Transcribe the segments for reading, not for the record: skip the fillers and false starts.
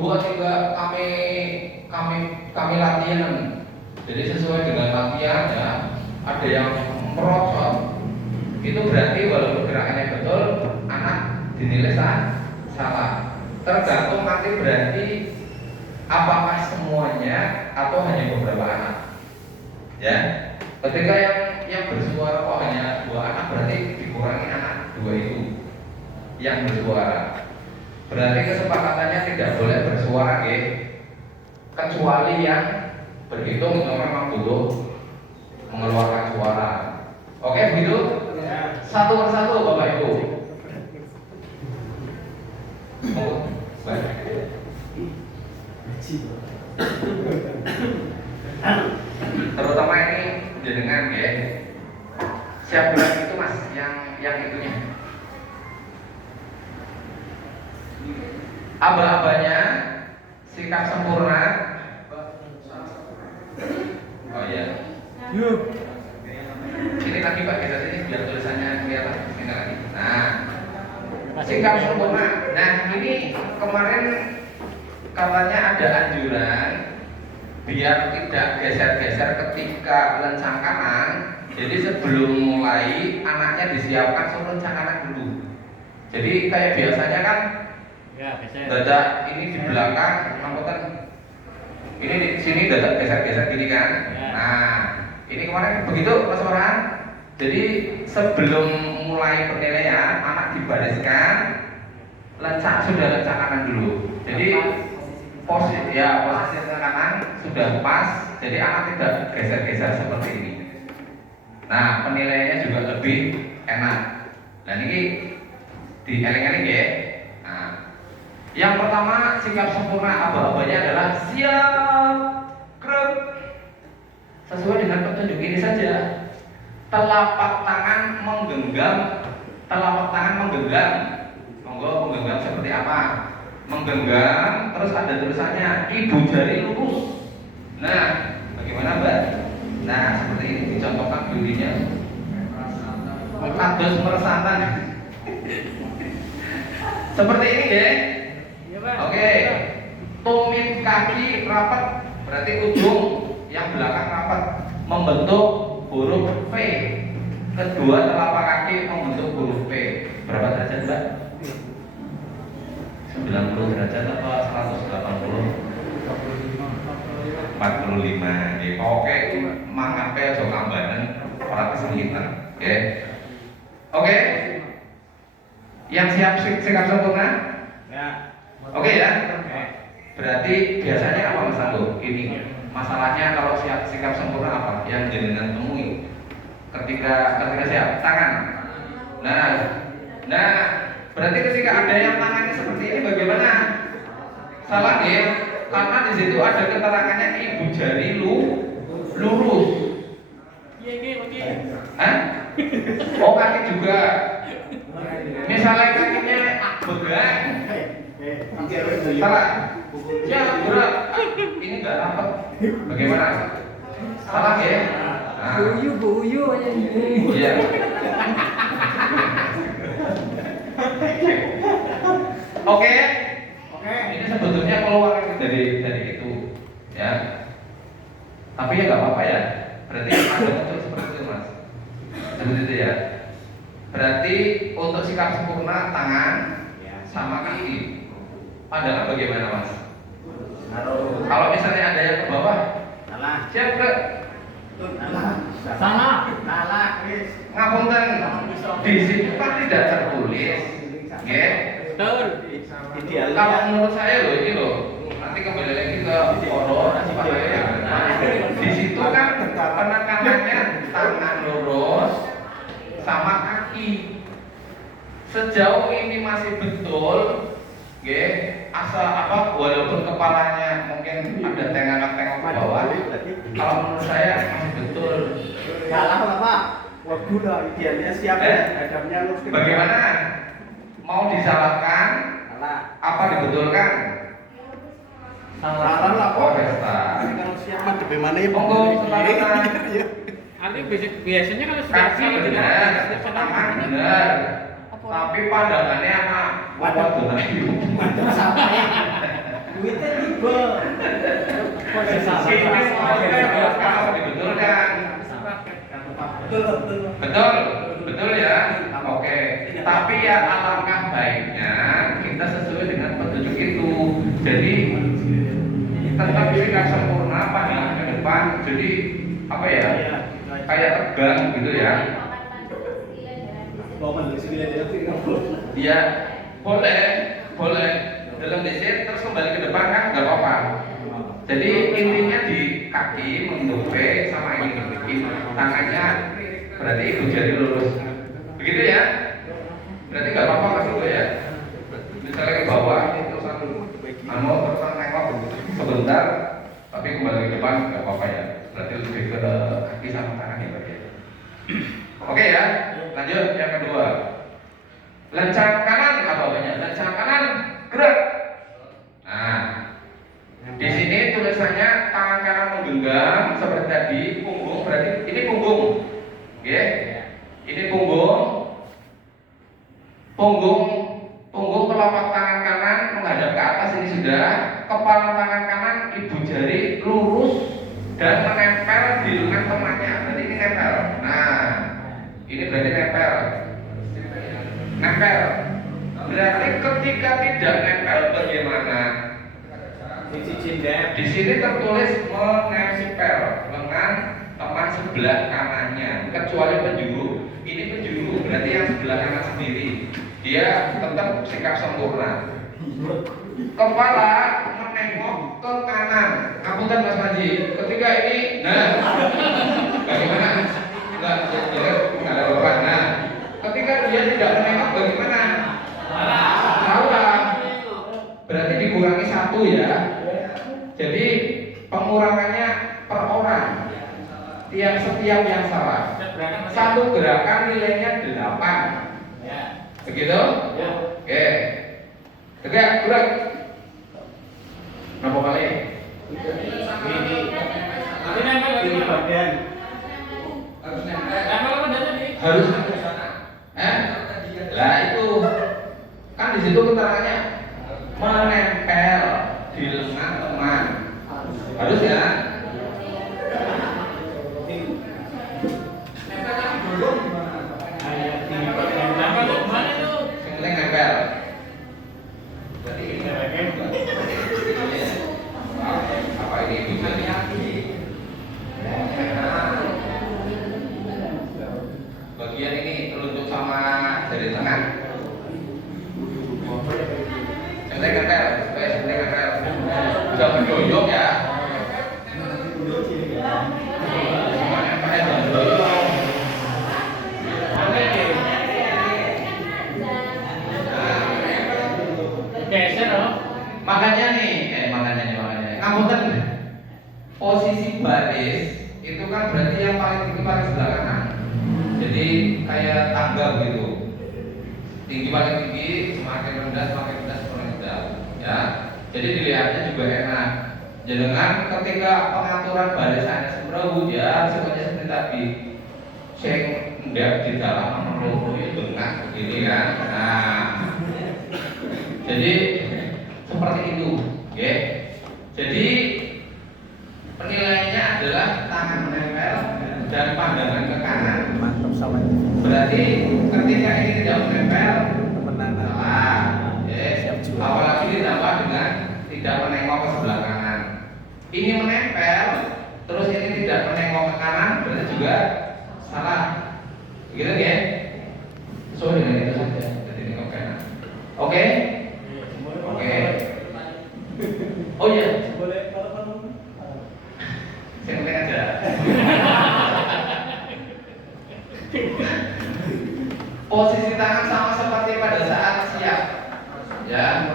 kedua juga kami latihan. Jadi sesuai dengan latihan ya, ada yang merosot. Itu berarti walaupun gerakannya betul, anak dinilai salah. Tergantung nanti berarti apakah semuanya atau hanya beberapa anak. Ya, ketika yang bersuara kok hanya 2 anak, berarti dikurangi anak 2 itu yang bersuara. Berarti kesepakatannya tidak boleh bersuara, kecuali yang berhitung itu memang butuh mengeluarkan suara. Oke, begitu? Satu persatu Bapak Ibu. Baik. Terutama ini jenengan ya. Siap berat itu Mas, yang itunya. Aba-abanya sikap sempurna. Oh iya. Yuk. Ini lagi Pak, kita sini biar tulisannya kelihatan. Ini lagi. Nah, sikap sempurna. Nah, ini kemarin katanya ada anjuran biar tidak geser-geser ketika lencang kanan. Jadi sebelum mulai anaknya disiapkan suruh lencang kanan dulu. Jadi kayak biasanya kan dada ini di belakang, angkutan ini di sini dada geser-geser gini kan. Nah, ini kemarin begitu Mas Farhan. Jadi sebelum mulai penilaian anak dibariskan sudah lencang kanan dulu. Jadi posisi kanan sudah pas. Jadi anak tidak geser-geser seperti ini. Nah, penilaiannya juga lebih enak. Dan ini dieling-eling ya. Nah, yang pertama sikap sempurna aba-abanya adalah siap krep. Sesuai dengan petunjuk ini saja. Telapak tangan menggenggam. Monggo menggenggam seperti apa? Menggenggam, terus ada tulisannya ibu jari lurus. Nah, bagaimana Mbak? Nah, seperti ini dicontohkan bunyinya. Kados meresantan. Seperti ini ya. Oke. Tumit kaki rapat, berarti ujung yang belakang rapat membentuk huruf V. Kedua telapak kaki membentuk huruf P. Berapa derajat Mbak? 90 derajat atau 180? 45. Oke, mangkape aja kambanan ora kesulitan. Oke. Yang siap sikap sempurna? Ya. Oke ya. Berarti biasanya apa Mas Anggo? Ini masalahnya kalau sikap sempurna apa? Yang jenengan temui ketika siap tangan. Nah, berarti ketika ada yang tangannya seperti ini bagaimana? Salah ya? Karena di situ ada keterangannya ibu jari lurus. Hah? Oh, kaki juga. Misalnya kakinya begang. Salah. Ya, berat. Ini enggak rapat. Bagaimana? Salah ya? Nah. Buyu aja ini. Iya. Oke. Ini sebetulnya keluar dari itu, ya. Tapi ya nggak apa-apa ya. Berarti ada muncul seperti itu Mas. Seperti itu ya. Berarti untuk sikap sempurna tangan sama kaki. Padahal bagaimana Mas? Kalau misalnya ada yang ke bawah, siap ke? Salah. Ngapunten. Di situ kan tidak tertulis, ya. Betul. Kalau menurut saya loh ini loh, nanti kembali lagi ke poro di situ kan penekanannya tangan lurus sama kaki. Sejauh ini masih betul, asal walaupun kepalanya mungkin ada tengok ke bawah. Kalau menurut saya masih betul. Salah Pak. Guna idealnya siapa? Adamnya lurus. Bagaimana? Mau disalahkan? Apa dibetulkan? Salah lah kok. Ini kalau siapa di mana ya? Monggo silakan. Biasanya kalau sudah Kaki benar, tangan benar. Tapi pandangannya apa? Wadah benar. Macam sama ya. Duit kalau dibetulkan. Betul, betul ya. Oke. Tapi ya alangkah baiknya kita sesuai dengan petunjuk itu. Jadi tetap sikap sempurna pandangan ke depan. Jadi apa ya? Kayak tegang gitu ya. Ya boleh, boleh. Dalam DC terus kembali ke depan kan nggak apa-apa. Jadi intinya di kaki membentuk V sama ini tangannya berarti ibu jari lurus. Begitu ya? Berarti nggak apa-apa mas itu ya. Misalnya ke bawah terus terus nengok sebentar, tapi kembali ke depan nggak apa-apa ya. Berarti lebih ke kaki sama tangan ya berarti. Oke ya, lanjut yang kedua. Lencang kanan apa banyak? Lencang kanan gerak. Nah, di sini tulisannya tangan kanan menggenggam seperti tadi, punggung berarti ini punggung, oke? Ini punggung, punggung telapak tangan kanan menghadap ke atas ini sudah, kepala tangan kanan ibu jari lurus dan menempel di lengan temannya, berarti ini nempel. Nah, ini berarti nempel. Nempel. Berarti ketika tidak nempel bagaimana? Di sini tertulis menempel lengan teman sebelah kanannya, kecuali penjuru. Ini penjuru berarti yang sebelah kanan sendiri. Dia tetap sikap sempurna. Kepala menengok ke kanan. Ngapunten Mas Panji. Ketika ini, nah, bagaimana? Enggak, nggak ada beban. Nah, ketika dia tidak menengok bagaimana? Salah. Berarti dikurangi satu ya. Jadi pengurangannya per orang. Setiap yang salah. Satu gerakan nilainya 8. Begitu? Oke. Tegak, gerak. Berapa kali? Ini bagian. Harus ke sana. Lah itu kan di situ keterangannya menempel di lengan teman. Harus ya. Yang nempel. Berarti ini apa ini ibu jari? Bagian ini telunjuk sama jari tengah. Yang nempel, supaya yang nempel. Bisa mendoyok ya. Makanya ngapunten, posisi baris itu kan berarti yang paling tinggi paling sebelah kanan. Jadi kayak tangga begitu. Tinggi paling tinggi, semakin rendah semakin rendah. Ya. Jadi dilihatnya juga enak. Jangan ketika pengaturan barisannya semrawut ya, semuanya seperti tadi. Sing ndak di dalam nomor itu benar begini kan. Nah. Jadi seperti itu, oke. Jadi penilaiannya adalah tangan menempel dan pandangan ke kanan. Mantap sama. Berarti ketika ini tidak menempel, salah. Apalagi ditambah dengan tidak menengok ke sebelah kanan. Ini menempel, terus ini tidak menengok ke kanan, berarti juga salah. Begitu ya? Sesuai dengan itu saja. Jadi nengok ke kanan. Oke? Oke. Oh iya. Boleh kalau Saya penting aja. Posisi tangan sama seperti pada saat siap. Ya,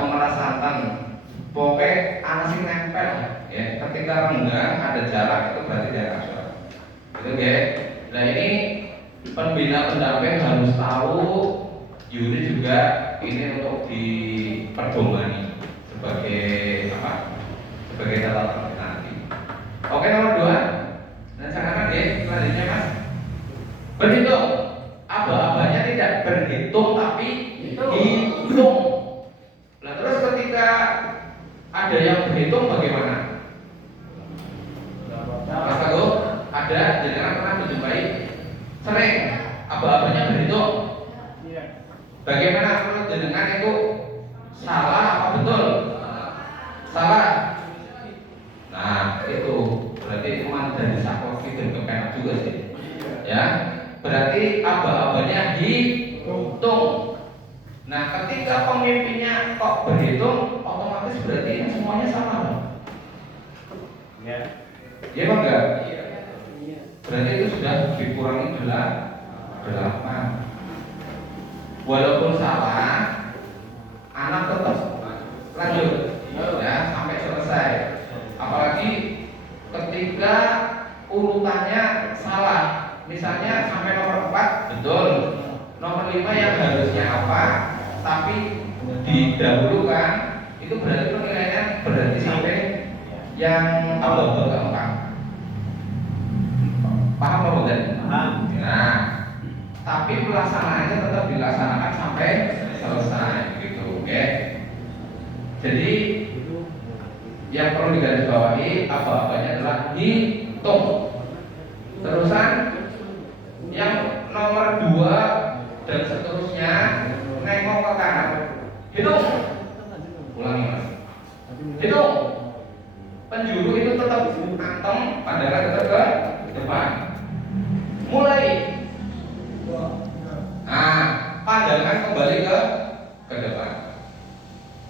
pemeras santan. Pokoknya anak sing nempel. Ya, ketika renggang ada jarak itu berarti dia kasar. Gitu ya. Nah ini pembina pendamping harus tahu. Yuri juga ini untuk diperdomani sebagai apa? Sebagai catatan nanti. Oke, nomor 2. Dan sekarang ya, selanjutnya Mas. Berhitung. Aba-abanya tidak berhitung tapi hitung. Nah terus ketika ada yang berhitung bagaimana? kok berhitung otomatis berarti ini semuanya sama dong. Ya. Iya apa enggak? Berarti itu sudah dikurangi 8. Walaupun salah, anak tetap lanjut ya sampai selesai. Apalagi ketika urutannya salah, misalnya sampai nomor 4 betul, nomor 5 yang harusnya apa, tapi didahulukan, itu berarti penilaiannya berarti sampai yang keempat. Paham apa bukan? Paham. Nah, tapi pelaksanaannya tetap dilaksanakan sampai selesai, gitu, oke? Jadi yang perlu digarisbawahi apa-apanya adalah hitung. Terusan yang nomor 2 dan seterusnya nengok ke kanan. Hitung. Ulangi mas. Hitung. Penjuru itu tetap anteng, pandangan tetap ke depan. Mulai. Nah, pandangan kembali ke depan.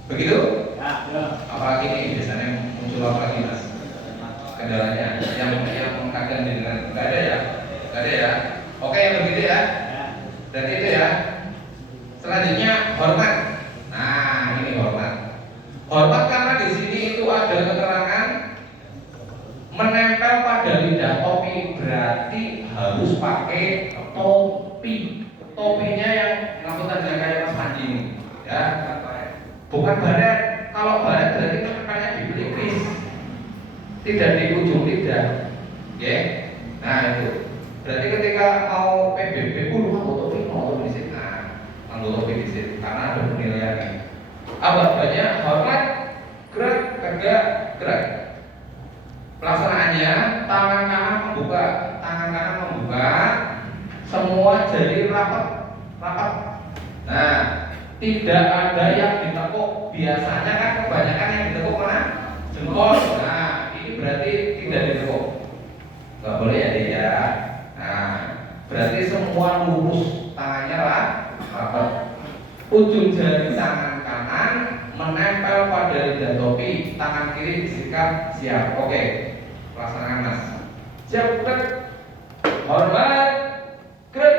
Begitu? Ya. Apalagi ini biasanya muncul apa lagi mas? Kendalanya yang kadang dengan nggak ada ya. Oke yang begitu ya. Dan itu ya. Selanjutnya hormat. Nah ini hormat. Hormat karena di sini itu ada keterangan menempel pada lidah topi, berarti harus pakai topi. Topinya yang lamputan kayak Mas Panji ini, ya. Bukan baret. Kalau baret berarti menekannya di pelipis, tidak di ujung lidah. Ya. Nah itu. Berarti ketika mau PBB pun topi mau di sini. Nah, ambil topi di sini karena ada penilaiannya. Apa banyak hormat, gerak, tegak, gerak. Pelaksanaannya tangan kanan membuka, semua jari rapat. Nah, tidak ada yang ditekuk. Biasanya kan kebanyakan yang ditekuk mana? Jempol. Nah, ini berarti tidak ditekuk. Gak boleh ya dia. Ya. Nah, berarti semua lurus tangannya rapat. Ujung jari tangan kanan menempel pada lidah topi, tangan kiri disikat siap. Oke, pelaksanaan mas. Siap, gerak. Hormat, gerak.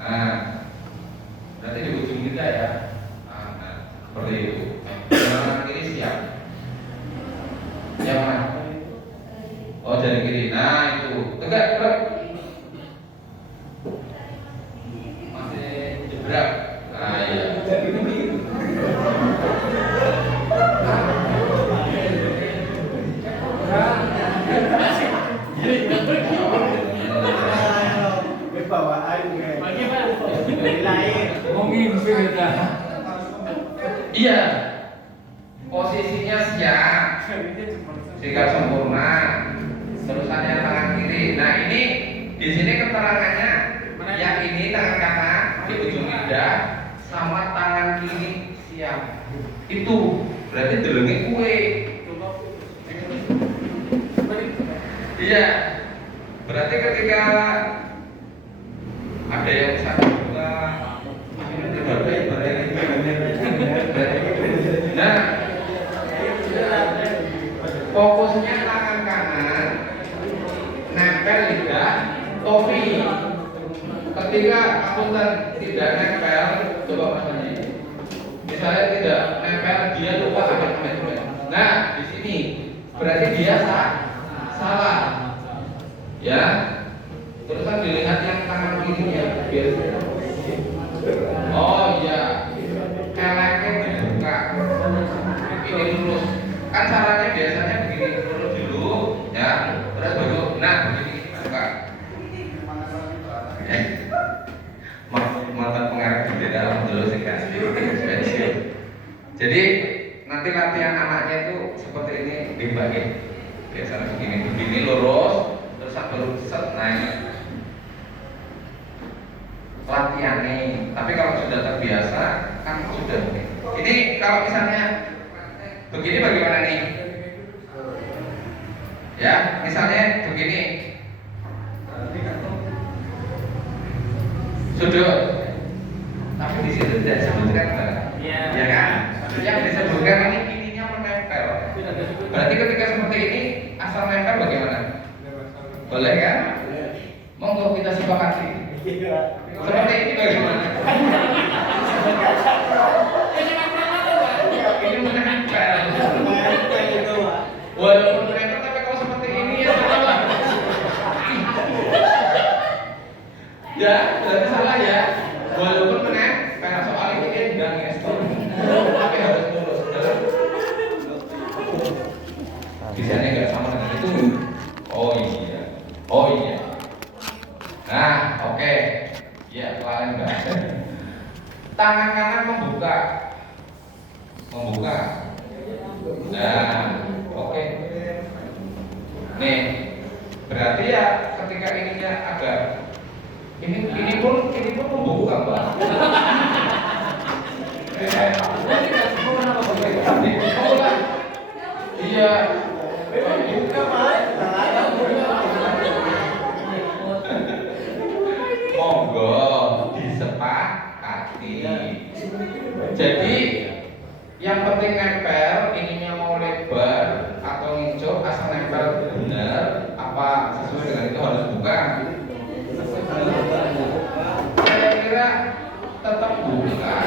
Nah, berarti di ujung kita ya. Nah, seperti itu. Tangan kiri siap. Yang mana? Oh, jari kiri. Nah, itu. Tegak, gerak. Masih jebrak. Nah, iya. Iya. Posisinya siap. Sikap sempurna. Terusannya tangan kiri. Nah, ini di sini keterangannya yang ini tangan kanan di ujung lidah sama tangan kiri siap. Itu berarti delenge kue. Iya. Berarti ketika ada yang misalkan juga nah, fokusnya tangan kanan nempel lidah topi. Ketika akuntan tidak nempel, coba masanya. Misalnya tidak nempel, dia lupa amit. Nah, di sini berarti dia salah. Ya. Terusan dilihat yang tangan kirinya biasanya. Oh iya, keleknya dibuka. Ini lurus. Kan caranya biasanya begini, lurus dulu, ya. Terus baru, nah begini buka. Mantan pengarang bendera dulu sih kan. Jadi nanti latihan anaknya itu seperti ini dibagi. Biasanya begini lurus, terus baru set naik. Latihan nih, tapi kalau sudah terbiasa kan sudah. Ini kalau misalnya begini bagaimana nih? Ya, misalnya begini. Sudut. Tapi di situ tidak disebutkan, Mbak. Iya. Ya kan? Yang disebutkan ini ininya menempel. Berarti ketika seperti ini asal nempel bagaimana? Boleh kan? Monggo kita sepakati. Seperti ini bagaimana? Ini menempel. Walaupun menempel tapi kalau seperti ini ya salah. Ya, berarti salah ya. Walaupun menempel soal ini dia tidak ngestor. Tapi harus lurus. Bisanya nggak sama dengan itu. Oh iya. Oh iya. Nah, oke. Ya, kalian enggak. Tangan kanan membuka. Membuka. Nah, oke. Nih, berarti ya ketika ininya agak ini pun membuka, Mbak. Iya. Monggo disepakati. Jadi yang penting nempel, ininya mau lebar atau ngincuk, asal nempel benar apa sesuai dengan itu harus buka. Saya kira tetap buka,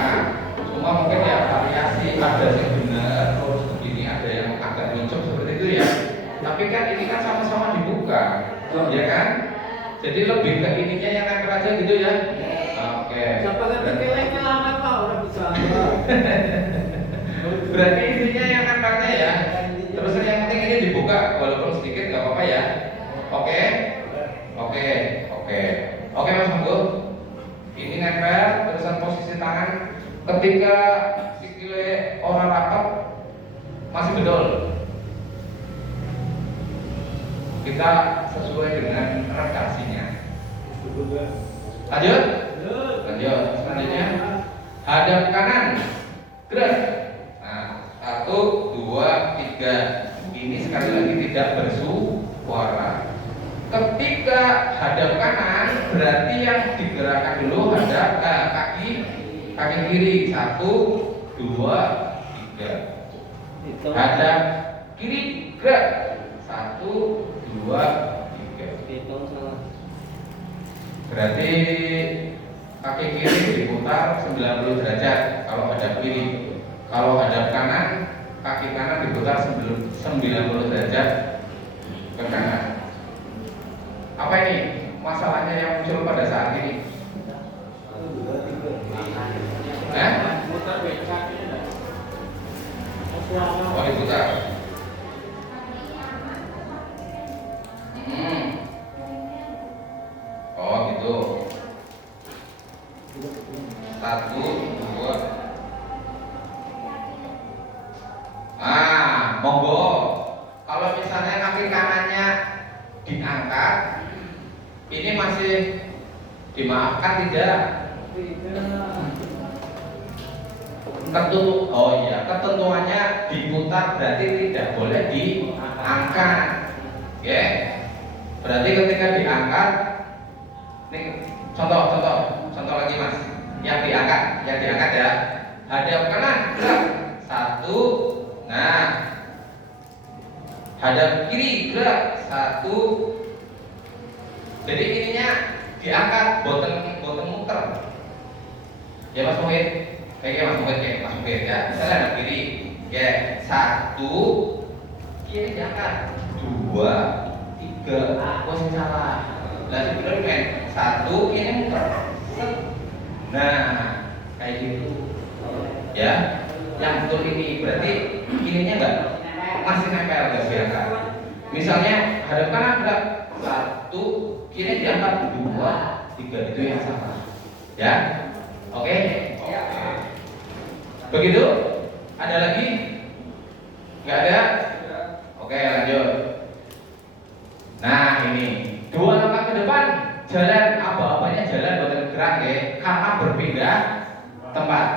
cuma mungkin ya variasi ada yang benar, terus begini ada yang agak ngincuk seperti itu ya. Tapi kan ini kan sama-sama dibuka, ya kan? Jadi lebih ke ininya yang nempel aja gitu ya. Oke. Berarti intinya yang nempelnya ya. Terus yang penting ini dibuka walaupun sedikit nggak apa-apa ya. Oke. Oke. Oke. Oke Mas Monggo. Ini nempel terusan posisi tangan ketika sikile orang rapat masih bedol. Kita sesuai dengan redaksinya. Lanjut. Lanjut. Selanjutnya hadap kanan. Gerak. Nah, 1, 2, 3. Ini sekali lagi tidak bersuara. Ketika hadap kanan berarti yang digerakkan dulu hadap kaki kiri. 1, 2, 3. Hadap kiri gerak. 1, 2, 3. Berarti kaki kiri diputar 90 derajat kalau hadap kiri. Kalau hadap kanan, kaki kanan diputar 90 derajat ke kanan. Apa ini? Masalahnya yang muncul pada saat ini? Oh diputar. Oh gitu. 1, 2. Monggo. Kalau misalnya kaki kanannya diangkat, ini masih dimaafkan tidak? Ketentuannya diputar berarti tidak boleh diangkat. Oke. Berarti ketika diangkat, nih contoh lagi Mas. Yang diangkat ya. Hadap kanan gerak. 1. Nah. Hadap kiri gerak. 1. Jadi ininya diangkat, boten muter. Ya Mas Muhid. Kayak Mas Muhid ya. Misalnya hadap kiri. Ya, 1 kiri diangkat. 2, 3. Wah, salah. Lah sebenarnya 1 ini muter. Nah, kayak gitu. Ya. Yang betul ini berarti ininya enggak masih nempel enggak diangkat. Misalnya hadap kanan gerak 1, kiri diangkat 2, 3 itu yang salah. Ya. Oke. Begitu? Ada lagi? Enggak ada? Oke, lanjut. Nah, ini 2 langkah ke depan, jalan apa-apanya jalan bukan gerak ya, karena berpindah tempat.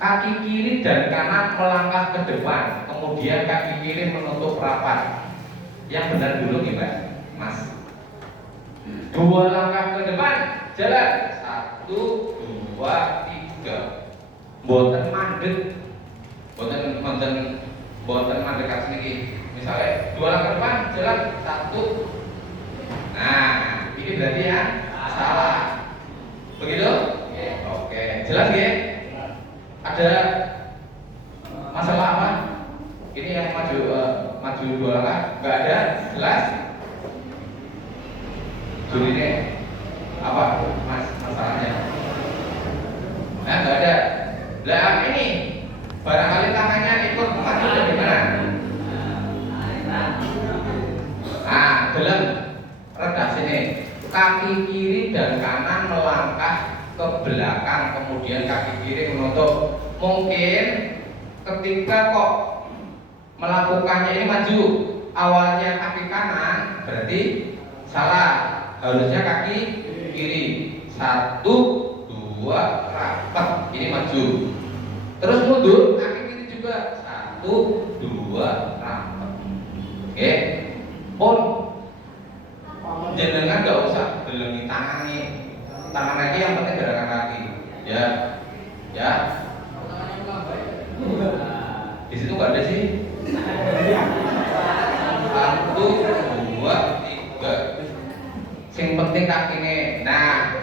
Kaki kiri dan kanan melangkah ke depan, kemudian kaki kiri menutup rapat. Yang benar dulu gimana, Mas? 2 langkah ke depan, jalan 1, 2, 3. 3. Mboten mandek. Mboten mandek kados niki. Misalnya 2 langkah depan jalan 1. Nah, ini berarti yang salah. Begitu? Oke, jelas nggih? Ada masalah apa? Ini yang maju 2 langkah, nggak ada, jelas? Judulnya apa, Mas, masalahnya? Nah, nggak ada. Lah ini barangkali tangannya ikut maju dari mana? Nah, dalam redaksi ini kaki kiri dan kanan melangkah ke belakang, kemudian kaki kiri menutup. Mungkin ketika kok melakukannya ini maju, awalnya kaki kanan berarti salah, harusnya kaki kiri. 1, 2, rapat, ini maju. Terus mundur, kaki kiri juga 1, 2, rapat. Oke, pun jenengan nggak usah gelengi tangan aja, yang penting gerakan kaki. Ya. Di situ nggak ada sih. 1, 2, 3. Sing penting kakinya. Nah,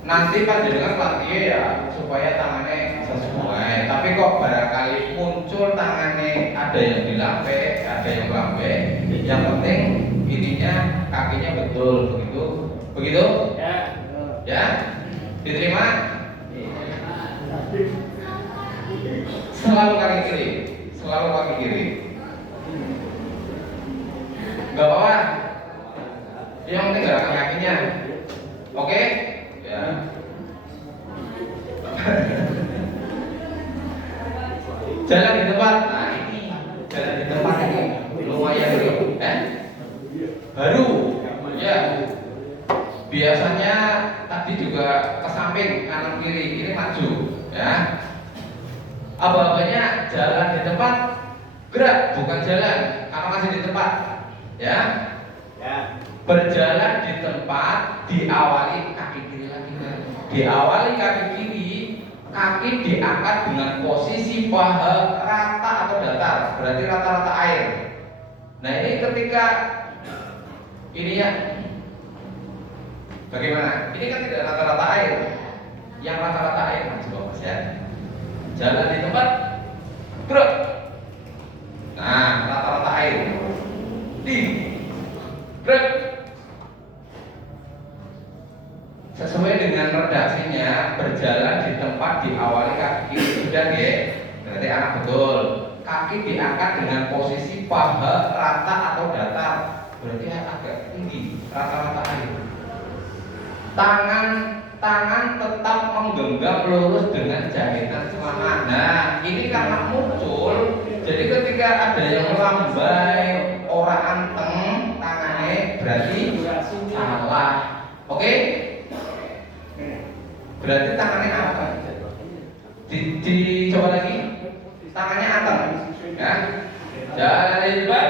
nanti panjenengan latih ya supaya tangannya sesuai. Tapi kok barangkali muncul tangannya ada yang dilampe, ada yang lambe. Yang penting ininya kakinya betul, begitu? Ya, diterima? Selalu kaki kiri. Gak apa-apa. Yang penting gerakan kakinya. Oke? Ya. Jalan di tempat. Nah, ini jalan di tempat ini lumayan dulu. Baru. Ya. Biasanya tadi juga ke samping kanan kiri, ini maju, ya. Abang-abangnya jalan di tempat, gerak, bukan jalan, karena masih di tempat, ya. Berjalan di tempat, diawali kaki kiri lagi, diawali kaki kiri, kaki diangkat dengan posisi paha rata atau datar, berarti rata-rata air. Nah, ini ketika ininya bagaimana? Ini kan tidak rata-rata air. Yang rata-rata air, coba Mas ya. Jalan di tempat, gerak. Nah, rata-rata air. Gerak. Sesuai dengan redaksinya, berjalan di tempat diawali kaki kiri. Sudah ya? Berarti anak betul. Kaki diangkat dengan posisi paha rata atau datar. Berarti agak tinggi, rata-rata air. Tangan tetap menggenggam lurus dengan jahitan celana. Nah, ini karena muncul, jadi ketika ada yang lambai, orang anteng tangannya, berarti salah. Oke? Berarti tangannya apa? Dicoba lagi. Tangannya anteng, ya. Jalan di depan.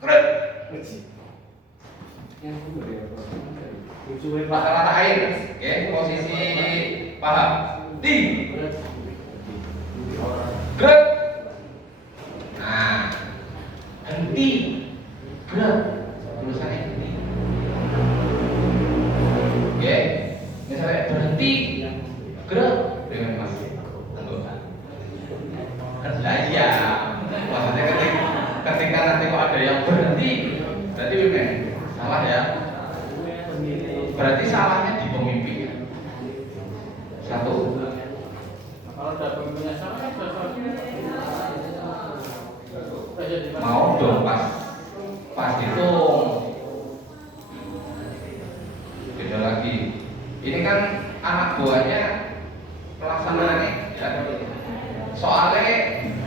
Gerak. Rata-rata air, oke, posisi paha. Gerak. Nah, henti. Gerak. Tulisannya henti. Oke, misalnya berhenti. Gerak. Dengan Mas. Lah iya. Maksudnya ketika nanti kok ada yang berhenti, berarti memang salah ya. Berarti salahnya di pemimpin. 1. Kalau ada pemimpinnya salah, Mau dong pas hitung. Beda lagi. Ini kan anak buahnya pelaksanaannya, ya. Soalnya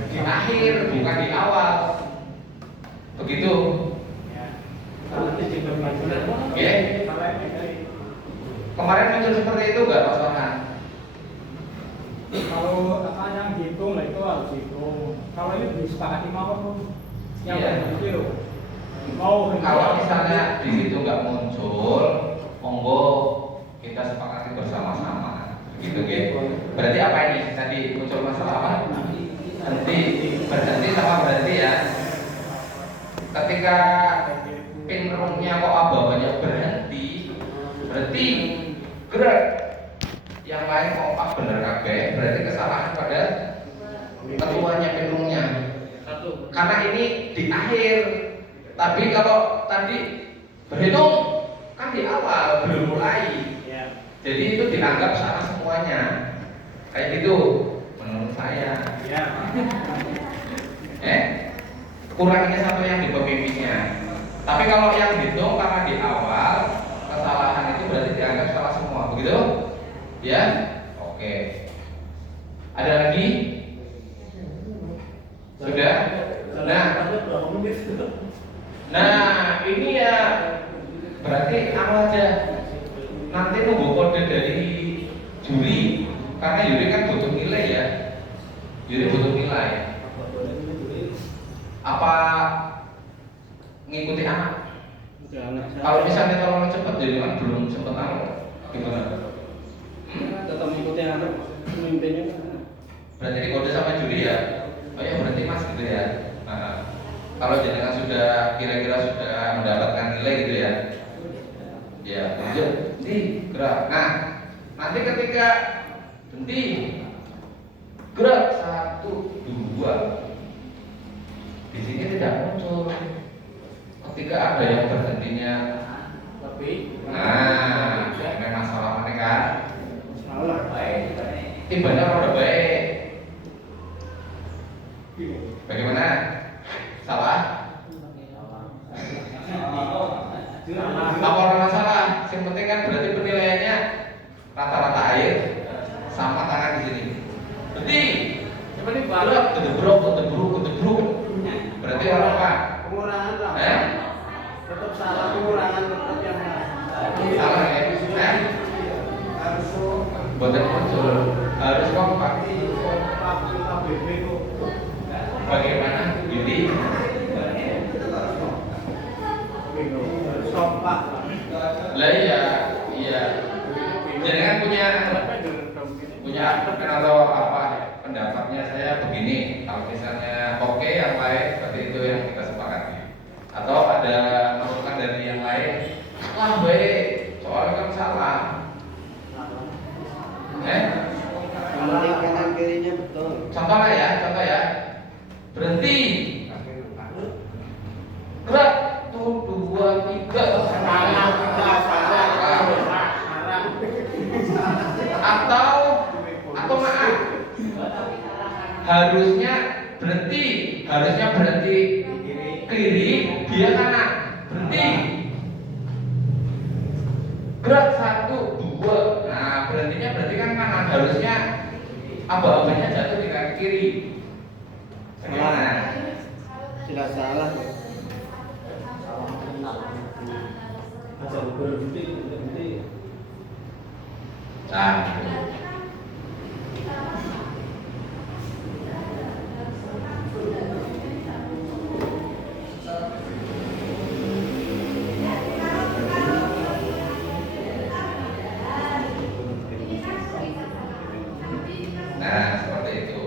di akhir bukan di awal. Begitu. Oke. Kemarin muncul seperti itu enggak Mas Farhan? Kalau yang dihitung itu harus dihitung. Kalau ini disepakati mau yang itu mau. Kalau misalnya di situ nggak muncul, monggo kita sepakati bersama-sama. Gitu gitu. Berarti apa ini? Tadi muncul masalah apa? Berhenti sama berhenti ya. Ketika pin roomnya kok bawahnya berhenti, berarti gerak. Yang lain kok bener kabeh, berarti kesalahan pada ketuanya pin roomnya. Karena ini di akhir. Tapi kalau tadi berhitung kan di awal belum mulai. Jadi itu dianggap salah semuanya. Kayak gitu menurut saya. Kurangnya satu yang di pemimpinnya. Tapi kalau yang dihitung karena di awal kesalahan itu berarti dianggap salah semua, begitu? Ya? Oke. Ada lagi? Sudah? Nah, ini ya berarti apa aja? Nanti nunggu kode dari juri, karena juri kan butuh nilai ya. Juri butuh nilai. Apa ngikuti anak? Kalau misalnya terlalu cepat jadi kan belum sempat gimana? Tetap mengikuti anak pemimpinnya. Berarti di kode sama juri ya. Oh ya berarti mas gitu ya. Nah, kalau jenengan sudah kira-kira sudah mendapatkan nilai gitu ya. Ya, lanjut. Berhenti, gerak. Nah, nanti ketika berhenti, gerak 1, 2. Di sini tidak muncul. Ketika ada yang berhentinya Lebih. nah, ini masalah mana kan? Salah. Tibanya rada baik. Bagaimana? Salah? Apa orang salah? Yang penting kan berarti penilaiannya rata-rata air sama tangan di sini. Berarti seperti balap, kedebruk. Berarti orang apa? Pengurangan lah. Tetap salah, pengurangan tetap yang Salah ya? Buatan muncul harus kompak. Bagaimana? Jadi sompak. lah iya. Jadi kan punya atau apa pendapatnya saya begini. Kalau misalnya oke yang lain berarti itu yang kita sepakati. Atau ada masukan dari yang lain, wah baik, soalnya kan salah. Yang penting kanan kirinya betul. Contoh ya. Berhenti. Gerak. 1, 2, 3. Atau maaf. Harusnya berhenti kiri, dia kanan. Berhenti. Gerak 1, 2. Nah, berhentinya berarti kan kanan. Harusnya aba-abanya jatuh di kaki kiri. Bagaimana? Tidak salah. Berhenti. Nah, seperti itu.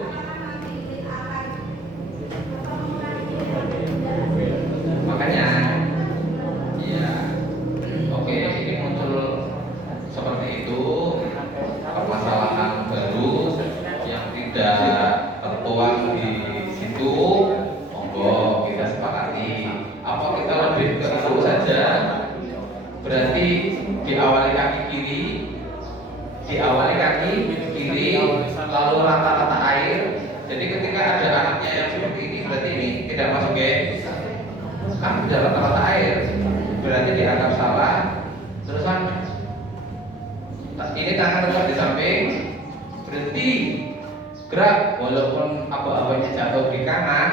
Makanya, ya, oke, ini muncul seperti itu. Permasalahan baru yang tidak tertuang di situ, monggo kita sepakati. Apa kita lebih ke itu saja? Berarti diawali kaki kiri, lalu rata-rata air. Jadi ketika ada anaknya yang seperti ini, berarti ini tidak masuk ya? Kan tidak rata-rata air, berarti dianggap salah. Terusan ini tangan tetap di samping, berhenti, gerak, walaupun apa-apanya jatuh di kanan,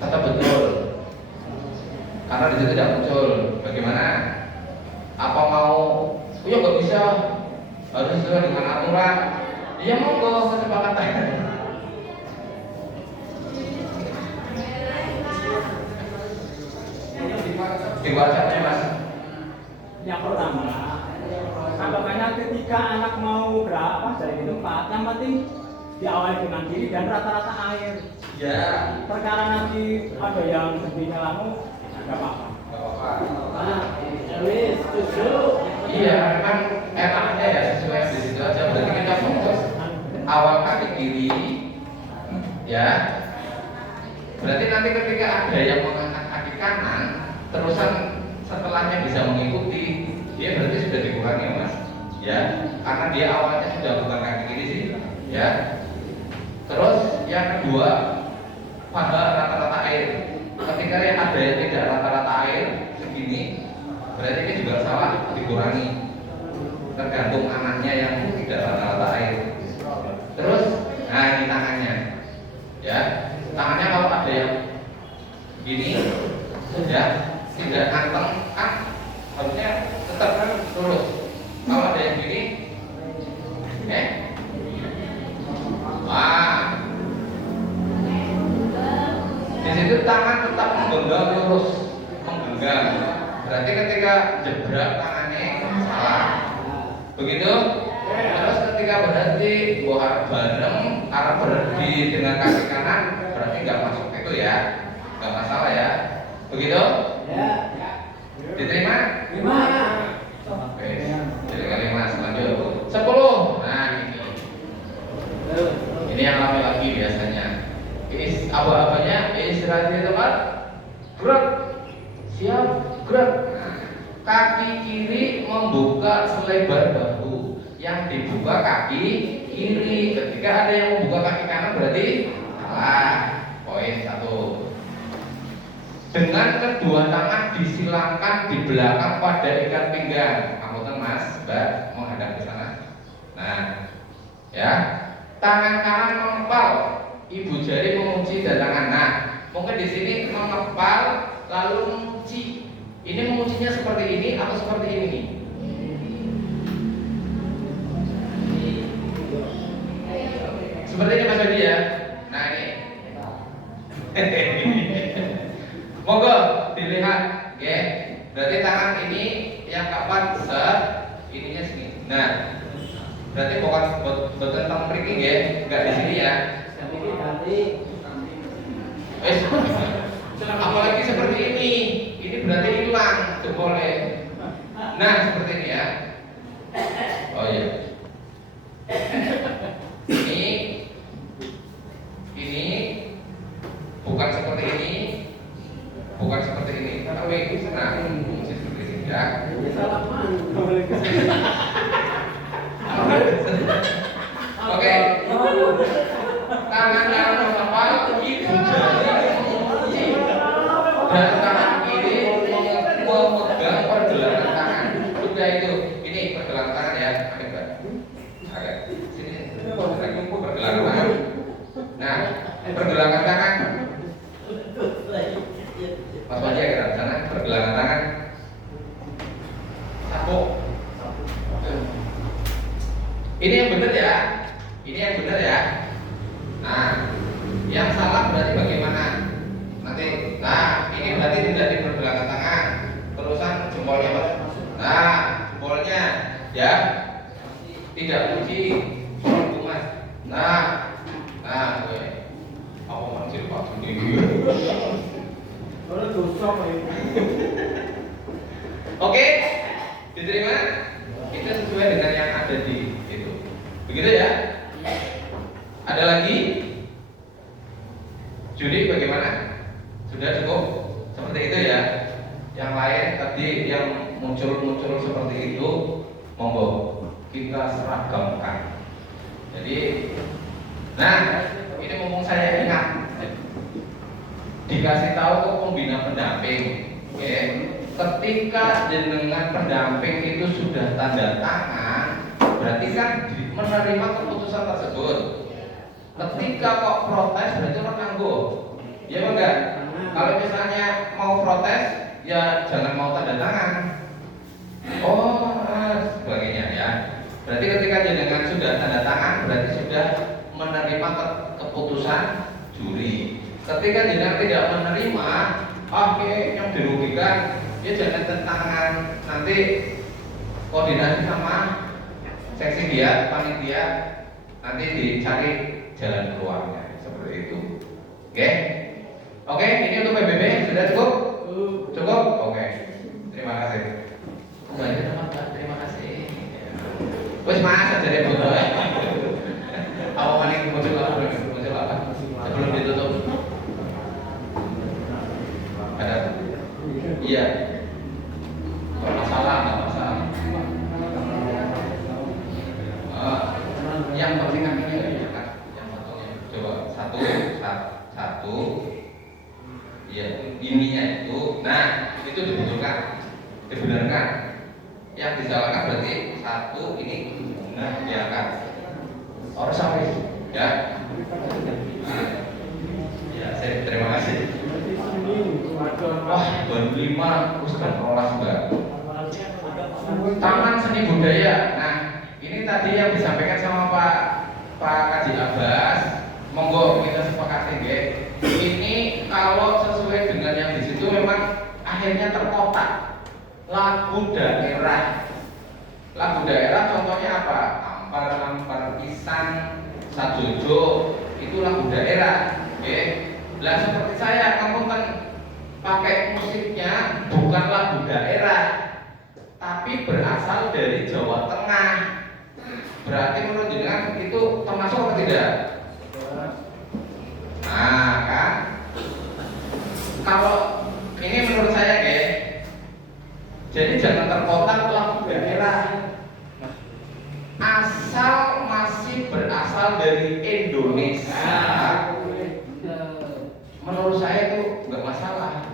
tetap betul. Karena di situ tidak muncul. Bagaimana? Apa mau? Ya nggak bisa, harus sesuai dengan aturan. Ya monggo kesepakatan. Di WhatsApp-nya mas. Yang pertama, Makanya ketika anak mau berapa dari tempat, yang penting diawali dengan kiri dan rata-rata air. Ya, Perkara nanti ada yang sedihnya lamu, nggak apa-apa. nggak apa-apa. Wis, setuju. Iya, memang enaknya ya sesuai di situ aja. Berarti kita fokus awal kaki kiri, ya. Berarti nanti ketika ada yang mengangkat kaki kanan, terusan setelahnya bisa mengikuti, dia berarti sudah dikurangi, Mas. Ya, karena dia awalnya sudah bukan kaki kiri sih, ya. Terus yang kedua, pada rata-rata air. Ketika ada yang tidak rata-rata air segini, berarti ini juga salah, dikurangi. Tergantung anaknya yang tidak rata-rata air. Terus, nah ini tangannya, ya. Tangannya kalau ada yang gini, ya, tidak anteng, kan harusnya tetap lurus. Kalau ada yang gini, wah, di situ tangan tetap menggenggam lurus, menggenggam. Berarti ketika jebrak tangannya salah. Begitu? Terus ketika berhenti, buah bareng, arah berhenti dengan kaki kanan, berarti nggak masuk itu ya, nggak masalah ya. Begitu? Ya. Diterima? Terima. Oke. Jadi kali mas, lanjut. 10. Nah ini. Ini yang laki-laki biasanya. Apa-apanya? Istirahat di tempat. Gerak. Siap. Gerak. Nah, kaki kiri membuka selebar bahu. Yang dibuka kaki kiri. Ketika ada yang membuka kaki kanan berarti salah. Poin 1. Dengan kedua tangan disilangkan di belakang pada ikat pinggang. Kamu mas, mbak, menghadap ke sana. Nah, ya, tangan kanan mengepal, ibu jari mengunci datangan. Nah, mungkin di sini mengepal lalu mengunci. Ini menguncinya seperti ini atau seperti ini? Seperti ini Mas Badi ya. Nah ini. Monggo dilihat, ya. Berarti tangan ini yang kapan set, ininya sini. Nah, berarti bukan tentang pricking ya, nggak di sini ya. Apalagi seperti ini berarti hilang jempolnya. Nah, seperti ini ya. Oh iya. Ini bukan seperti ini. Bukan seperti ini, tapi nah, seperti ini ya. Oke. Tangan kanan mengepal, ibu jari mengunci, dan tangan kiri memegang pergelangan tangan. Sudah itu, ini pergelangan tangan ya. Agak sini, pergelangan tangan. Nah, pergelangan tangan. Mas Wajah ke sana, pergelangan tangan. Sapu. Ini yang benar ya. Ini yang benar ya. Nah, yang salah berarti bagaimana? Nanti, nah ini berarti tidak di pergelangan tangan. Terusan jempolnya mas. Nah, jempolnya ya tidak kunci. Mas. Nah, gue. Apa mancil pak? Oke, diterima? Itu sesuai dengan yang ada di itu. Begitu ya? Ada lagi? Judi bagaimana? Sudah cukup? Seperti itu ya? Yang lain tadi yang muncul seperti itu, monggo kita seragamkan. Jadi, nah ini mumpung saya ingat. Dikasih tahu ke pembina pendamping, oke? Ketika dengan pendamping itu sudah tanda tangan, berarti kan menerima keputusan tersebut. Ketika kok protes, berarti orang nganggo, ya enggak? Kalau misalnya mau protes, ya jangan mau tanda tangan. Oh, sebagainya ya. Berarti ketika jenengan sudah tanda tangan, berarti sudah menerima keputusan juri. Ketika jenengan tidak menerima, oke, yang dirugikan, ya jangan tantangan nanti koordinasi sama seksi dia, panitia, nanti dicari jalan keluarnya seperti itu. Oke? Oke, ini untuk PBB sudah cukup? Cukup? Oke. Terima kasih. Banyak teman Pak, terima kasih. Wes mas aja deh Bu. Awal ini muncul apa? Sebelum ditutup. Ada? Iya. Nggak masalah. Yang penting kan ini ya kan, yang fotonya. Coba satu. Iya, ininya itu. Nah, itu dibenarkan. Yang disalahkan berarti satu ini. Nah, ya kan. Orang sampai ya. Ya, saya terima kasih. Wah, baru 5 Ustaz rolas Mbak. Taman Seni Budaya. Nah, ini tadi yang disampaikan sama Pak Kaji Abbas. Monggo kita sepakati nggih. Ini kalau sesuai dengan yang di situ memang akhirnya terkotak. Lagu daerah contohnya apa? Ampar Pisang, Sajojo, itu lagu daerah. Oke. Lah seperti saya, kamu kan pakai musiknya bukan lagu daerah, tapi berasal dari Jawa Tengah. Berarti menurut jenengan itu termasuk atau tidak? Nah kan, kalau ini menurut saya jadi jangan terkotak lagu daerah, asal masih berasal dari Indonesia. Menurut saya itu nggak masalah,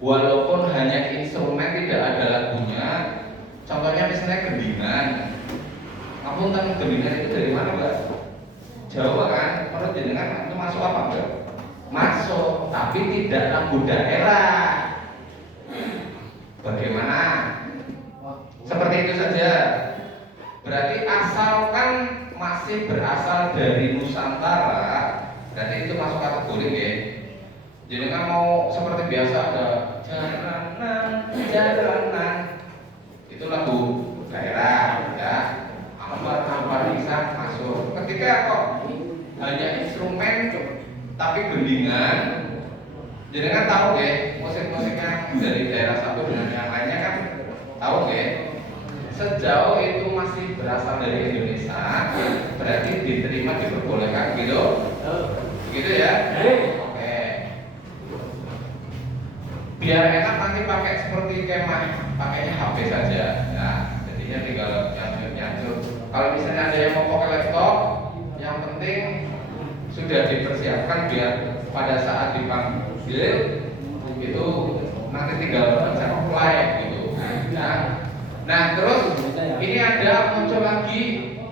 walaupun hanya instrumen tidak ada lagunya. Contohnya misalnya gendingan. Kamu tentang gendingan itu dari mana Mbak? Jawa kan? Menurut jenengan itu masuk apa enggak? Masuk, tapi tidak lagu daerah. Bagaimana? Seperti itu saja. Berarti asalkan masih berasal dari Nusantara, berarti itu masuk kategori ya. Jadi kan mau seperti biasa ada jalanan, itu lagu daerah ya. Ampar Pisang masuk. Ketika kok hanya instrumen tapi gendingan, jadi kan tahu musik-musik yang dari daerah satu dengan yang lainnya kan tahu sejauh itu masih berasal dari Indonesia, berarti diterima, diperbolehkan gitu. Gitu ya. Oke. Biar enak nanti pakai seperti kemah, pakainya HP saja. Nah, jadinya tinggal nyacur. Kalau misalnya ada yang mau pakai laptop, yang penting sudah dipersiapkan biar pada saat dipanggil itu nanti tinggal pencet play gitu. Nah terus ini ada muncul lagi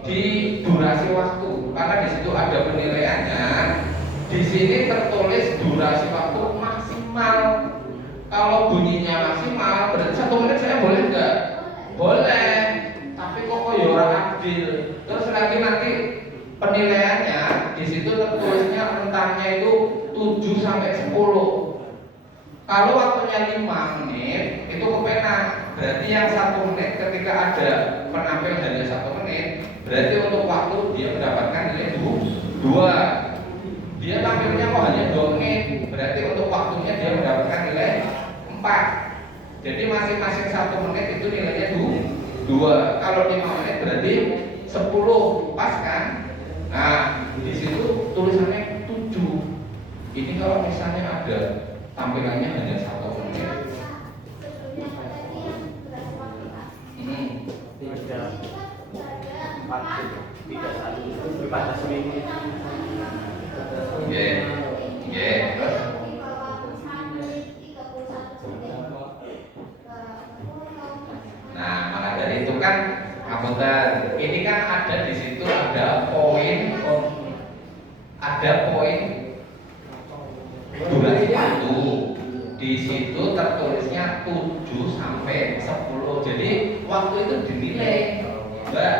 di durasi waktu, karena di situ ada penilaiannya. Di sini tertulis durasi waktu maksimal. Kalau bunyinya maksimal berarti 1 menit saya boleh nggak? Boleh. Tapi kok orang adil. Terus lagi nanti penilaiannya di situ tertulisnya rentangnya itu 7 sampai 10. Kalau waktunya 5 menit itu kepenak. Berarti yang 1 menit ketika ada penampil hanya 1 menit, berarti untuk waktu dia mendapatkan nilai 2. Dia tampilnya kok hanya 2 menit, berarti untuk waktunya dia mendapatkan nilai 4. Jadi masing-masing 1 menit itu nilainya 2. Kalau 5 menit berarti 10, pas kan? Nah, di situ tulisannya 7. Ini kalau misalnya ada tampilannya hanya 1 menit. Tidak satu berbatas menit. Terus nah, maka dari itu kan ini kan ada di situ ada poin durasi waktu. Di situ tertulisnya 7 sampai 10. Jadi waktu itu dinilai, Mbak.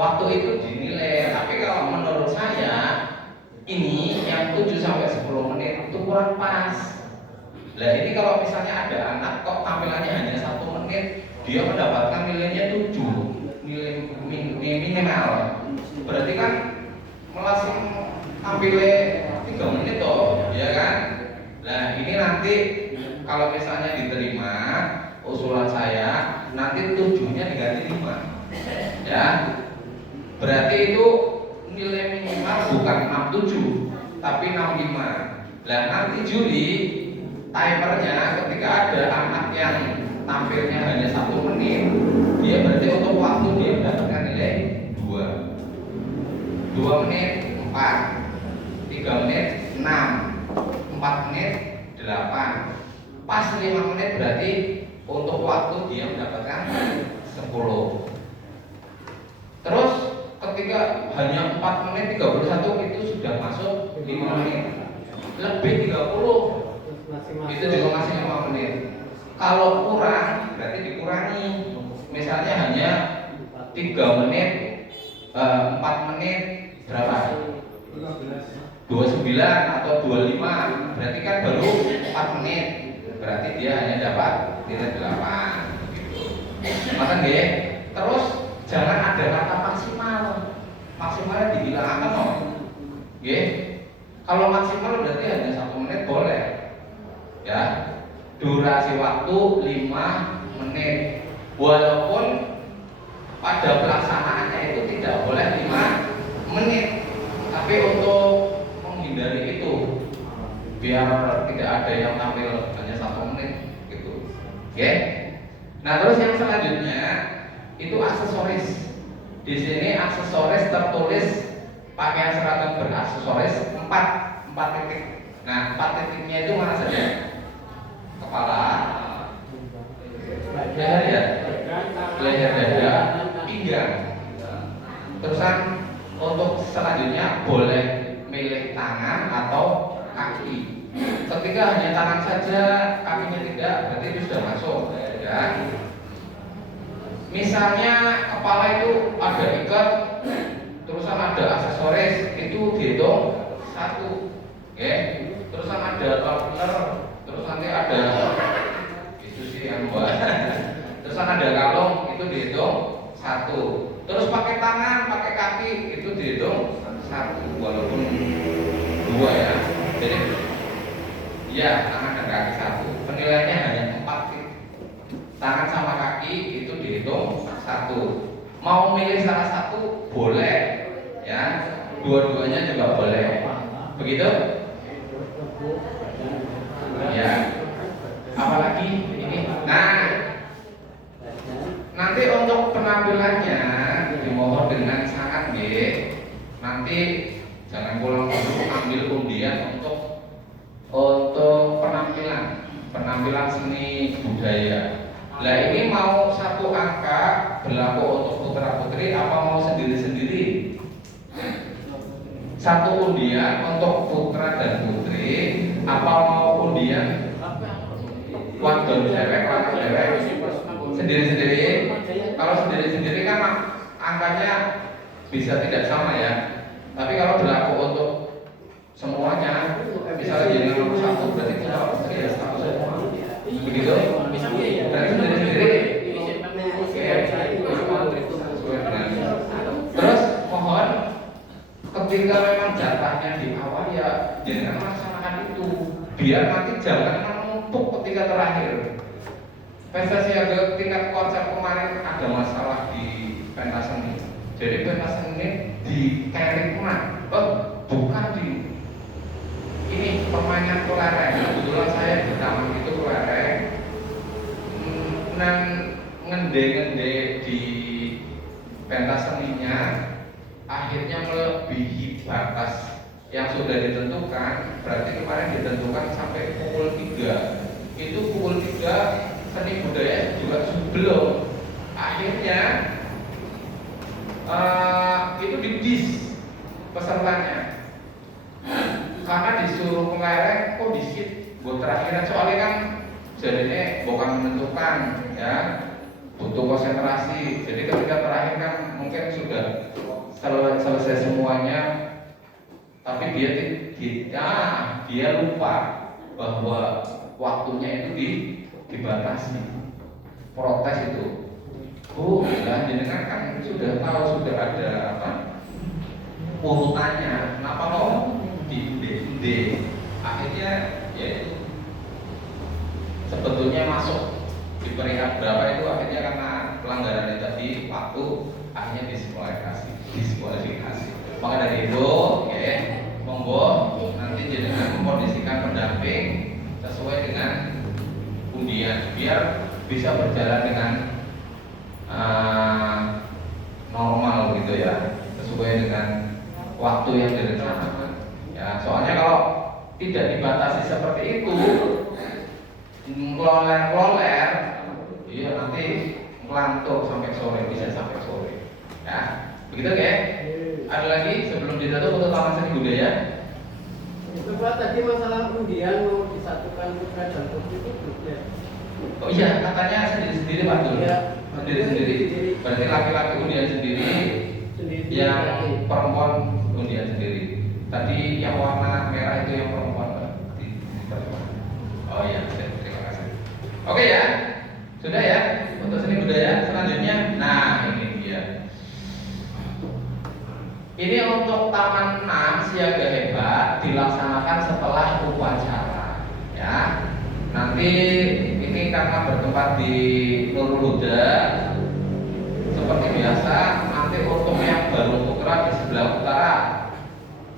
Waktu itu dinilai. Tapi kalau menurut saya ini yang 7 sampai 10 menit itu kurang pas. Nah ini kalau misalnya ada anak kok tampilannya hanya 1 menit, dia mendapatkan nilainya 7 nilai minimal. Berarti kan melasing ambil 3 menit toh, ya kan? Nah ini nanti kalau misalnya diterima usulan saya, nanti 7-nya diganti 5, ya. Berarti itu nilai minimal bukan 67 tapi 65. Nah nanti Juli timernya ketika ada anak yang tampilnya hanya 1 menit, dia berarti untuk waktu dia mendapatkan nilai 2 menit 4, 3 menit 6, 4 menit 8, pas 5 menit berarti untuk waktu dia mendapatkan 10. Terus ketika hanya 4 menit 31 itu sudah masuk 5 menit, lebih 30 itu juga masih 5 menit. Kalau kurang berarti dikurangi, misalnya hanya 3 menit 4 menit berapa? 29 atau 25, berarti kan baru 4 menit, berarti dia hanya dapat nilai 8 gitu. Maka nggih, terus jangan ada kata maksimal. Maksimalnya dihilangkan loh. Nggih. Kalau maksimal berarti hanya 1 menit boleh. Ya. Durasi waktu 5 menit. Walaupun pada pelaksanaannya itu tidak boleh 5 menit. Tapi untuk menghindari itu biar tidak ada yang tampil hanya 1 menit gitu. Oke. Nah, terus yang selanjutnya itu aksesoris. Di sini aksesoris tertulis pakaian seragam beraksesoris 4 titik. Nah, 4 titiknya itu mana saja? Kepala, leher ya, leher dada, pinggang. Terusan untuk selanjutnya boleh milih tangan atau kaki. Ketika hanya tangan saja, kakinya tidak, berarti itu sudah masuk. Ya. Misalnya kepala itu ada ikat, terusan ada aksesoris, itu dihitung 1. Oke. Terusan ada liner, terus nanti ada itu sih yang buat. Terusan ada kalung, itu dihitung 1. Terus pakai tangan, pakai kaki, itu dihitung 1 walaupun 2 ya. Jadi ya tangan dan kaki 1. Penilaiannya hanya 4 titik. Tangan sama kaki itu dihitung 1. Mau milih salah satu boleh, ya. Dua-duanya juga boleh. Begitu? Ya. Apalagi ini. Nah, nanti untuk penampilannya dimohon dengan sangat nggih. Nanti jangan pulang dulu, ambil undian untuk penampilan seni budaya. Lah ini mau 1 angka berlaku untuk putra putri apa mau sendiri-sendiri? 1 undian untuk putra dan putri apa mau undian wadon dewek, lanang dewek sendiri-sendiri? Kalau sendiri-sendiri kan angkanya bisa tidak sama ya. Tapi kalau berlaku untuk semuanya, misalnya jadi nomor 1 berarti putra putri ya 1 semua. Begitu? Berarti sendiri-sendiri. Terus mohon ketika memang jatahnya di awal ya jangan melaksanakan itu, biar nanti jangan menumpuk ketika terakhir. Pesta siaga tingkat konsep kemarin ada masalah di pentas seni. Jadi pentas seni di Kerikman, bukan di ini permainan kelereng. Kebetulan saya di taman itu kelereng, dan ngende-ngende di pentas seninya akhirnya melebihi batas yang sudah ditentukan. Berarti kemarin ditentukan sampai pukul 3. Itu pukul 3 seni budaya juga belum. Akhirnya itu didis pesertanya karena disuruh kelereng kok disit buat terakhiran, soalnya kan jadinya bukan menentukan ya, butuh konsentrasi. Jadi ketika terakhir kan mungkin sudah selesai semuanya, tapi dia lupa bahwa waktunya itu dibatasi. protes itu. Oh, lah jenengan kan sudah tahu sudah ada apa urutannya, kenapa kok di akhirnya ya itu sebetulnya masuk di peringkat berapa itu akhirnya karena pelanggaran itu tadi waktu akhirnya diskualifikasi. Maka dari itu, oke, monggo nanti jenengan mengkondisikan pendamping sesuai dengan undian biar bisa berjalan dengan normal gitu ya, sesuai dengan waktu yang direncanakan. Ya, soalnya kalau tidak dibatasi seperti itu, kloler, iya nanti ngelantur sampai sore, bisa sampai sore. Ya, begitu ya. Ada lagi sebelum ditutup untuk Taman Seni Budaya? Itu Pak tadi masalah undian mau disatukan putra dan putri itu berbeda. Oh iya, katanya sendiri-sendiri Pak dulu. Iya. Sendiri-sendiri. Berarti laki-laki undian sendiri, yang perempuan undian sendiri. Tadi yang warna merah itu yang perempuan Pak. Oh iya, terima kasih. Oke ya, sudah ya untuk seni budaya. Selanjutnya, nah ini dia. Ini untuk Taman 6 Siaga Hebat dilaksanakan setelah upacara. Ya, nanti ini karena bertempat di Nurul Huda, seperti biasa nanti untuk yang baru tukeran di sebelah utara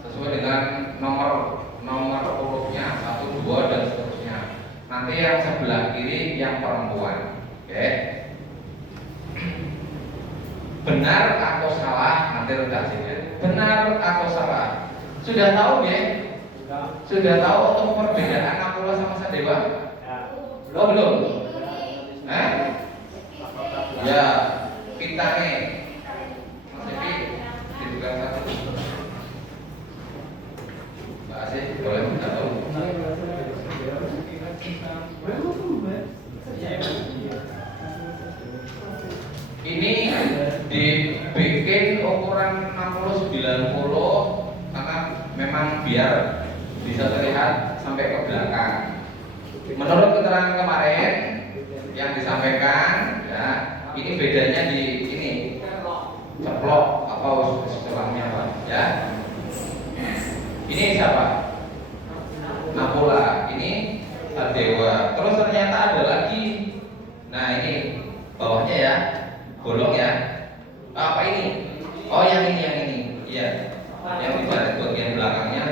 sesuai dengan nomor urutnya 1, 2 dan seterusnya. Nanti yang sebelah kiri yang perempuan. Oke. Benar atau salah nanti redaksi. Benar atau salah? Sudah tahu ya? Sudah tahu untuk perbedaan Nakula sama Sadewa? Oh belum? Ya, kita nih Mas Evi ditukar satu. Mbak Asih, boleh minta tahu? Ini dibikin ukuran 60-90 karena memang biar bisa terlihat sampai ke belakang. Menurut keterangan kemarin yang disampaikan, ya ini bedanya di ini ceplok apa istilahnya apa? Ya, ini siapa? Nakula, ini Sadewa. Terus ternyata ada lagi. Nah ini bawahnya ya. Bolong ya? Apa ini? Oh yang ini. Iya. Yang di bagian belakangnya.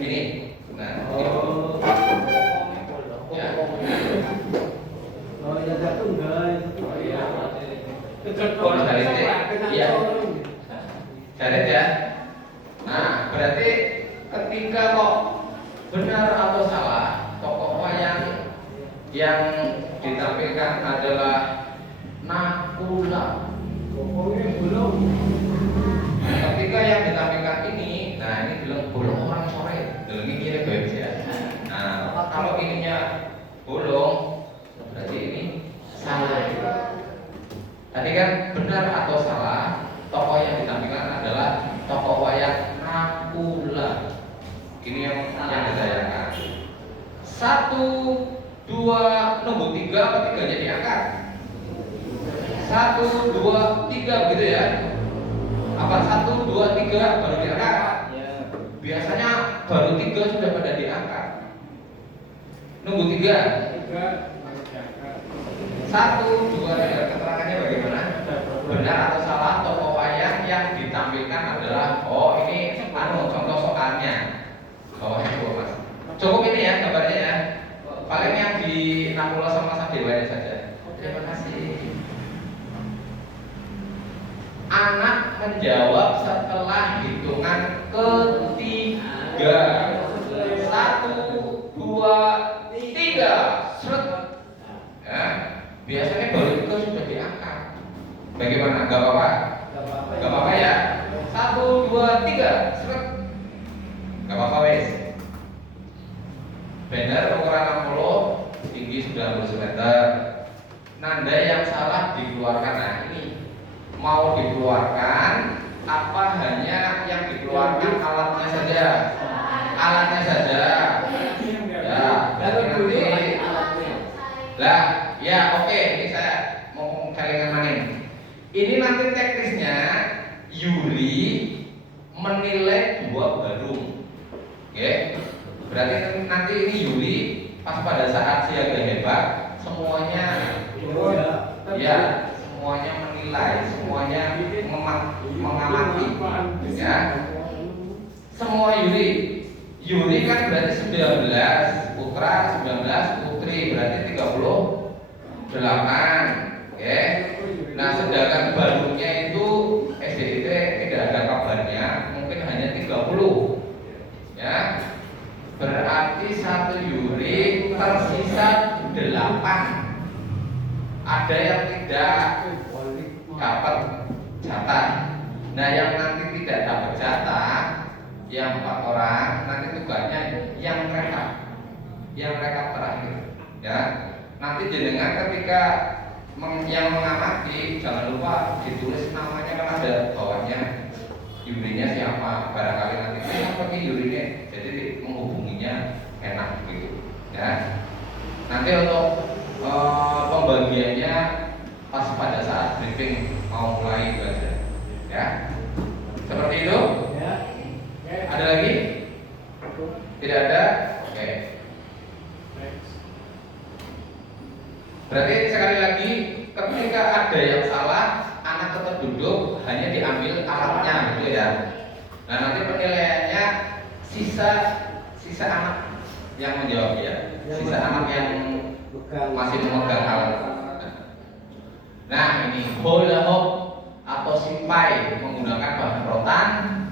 Ini. Nah, ini. Ya. Oh ya satu enggak. Oh, Jaret ya? Iya. Jaret ya? Nah, berarti ketika kok benar atau salah tokoh wayang yang ditampilkan adalah Nakula. Ketika yang ditampilkan ini, nah ini bilang bolong orang sore, bilang ini kira bagus ya. Nah, kalau ininya bolong, berarti ini salah. Tadi kan benar atau salah, tokoh yang ditampilkan adalah tokoh wayang Nakula. Ini yang ditayangkan. 1, 2, nunggu 3 apa 3 jadi angkat? 1, 2, 3 gitu ya? Apa 1, 2, 3 baru diangkat? Biasanya baru 3 sudah pada diangkat. Nunggu 3. 1, 2, 3 keterangannya bagaimana? Benar atau salah tokoh wayang yang ditampilkan adalah ini contoh soalnya. Bawahnya coba Mas. Cukup ini ya gambarnya ya. Paling yang di Nakula sama Sadewa saja. Terima kasih. Anak menjawab setelah hitungan ketiga. 1, 2, 3. Seret. Ya, biasanya baru itu sudah diangkat. Bagaimana? Gak apa-apa? Gak apa-apa ya? 1, 2, 3. Seret. Gak apa-apa wes. Banner ukuran 60, tinggi 90 cm. Nanda yang salah dikeluarkan. Nah ini mau dikeluarkan apa hanya yang dikeluarkan alatnya saja? Alatnya saja. Ya, nanti. Lah, ya oke. Ini saya Yuri menilai dua Barung. Oke. Berarti nanti ini Yuri pas pada saat siaga hebat semuanya ya, semuanya menilai, semuanya mengamati ya. Semua Yuri kan berarti 19, Putra 19, Putri berarti 38. Oke. Nah, sedangkan Barungnya itu SDIT tidak ada kabarnya, mungkin hanya 30. Ya. Berarti satu Yuri tersisa 8. Ada yang tidak dapat jatah. Nah, yang nanti tidak dapat jatah, yang 4 orang, nanti tugasnya yang rekap terakhir. Ya, nanti jenengan ketika yang mengamati jangan lupa ditulis namanya, kan ada bawahnya Yurinya siapa, barangkali nanti saya pakai Yurinya, jadi menghubunginya enak gitu. Ya, nanti untuk pembagiannya pas pada saat briefing mau mulai itu aja. Ya, seperti itu. Ya. Ada lagi? Tidak ada? Oke. Berarti sekali lagi, ketika ada yang salah, anak tetap duduk, hanya diambil alatnya gitu ya. Nah, nanti penilaiannya sisa anak yang menjawab ya. Sisa anak yang masih memegang alat. Nah, ini hula hoop atau simpai menggunakan bahan rotan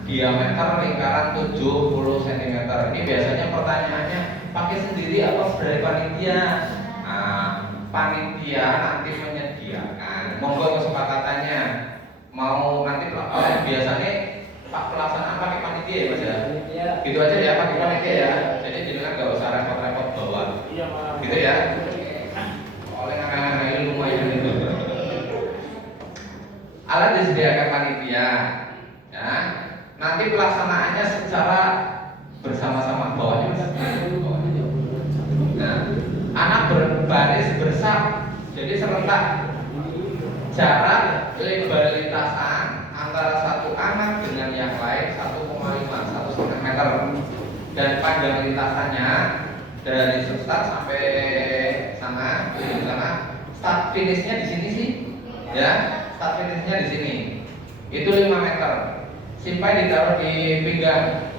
diameter lingkaran 70 cm. Ini biasanya pertanyaannya pakai sendiri atau dari panitia? Nah, panitia nanti menyediakan. Monggo kesepakatannya mau nanti biasanya Pak pelaksanaan pakai panitia ya Mas ya? Gitu aja ya, pakai panitia ya. Jadi jangan nggak usah repot-repot bawa. Iya, Pak. Gitu ya. Oleh anak-anak ini lumayan itu. Alat disediakan panitia. Ya. Nanti pelaksanaannya secara bersama-sama bawahnya. Nah, anak berbaris bersab, jadi serentak. Jarak lebar lintasan antara satu anak dengan yang lain 1,5 meter, dan panjang lintasannya dari start sampai sana, start finishnya di sini sih, ya, start finishnya di sini, itu 5 meter. Simpai ditaruh di pinggang.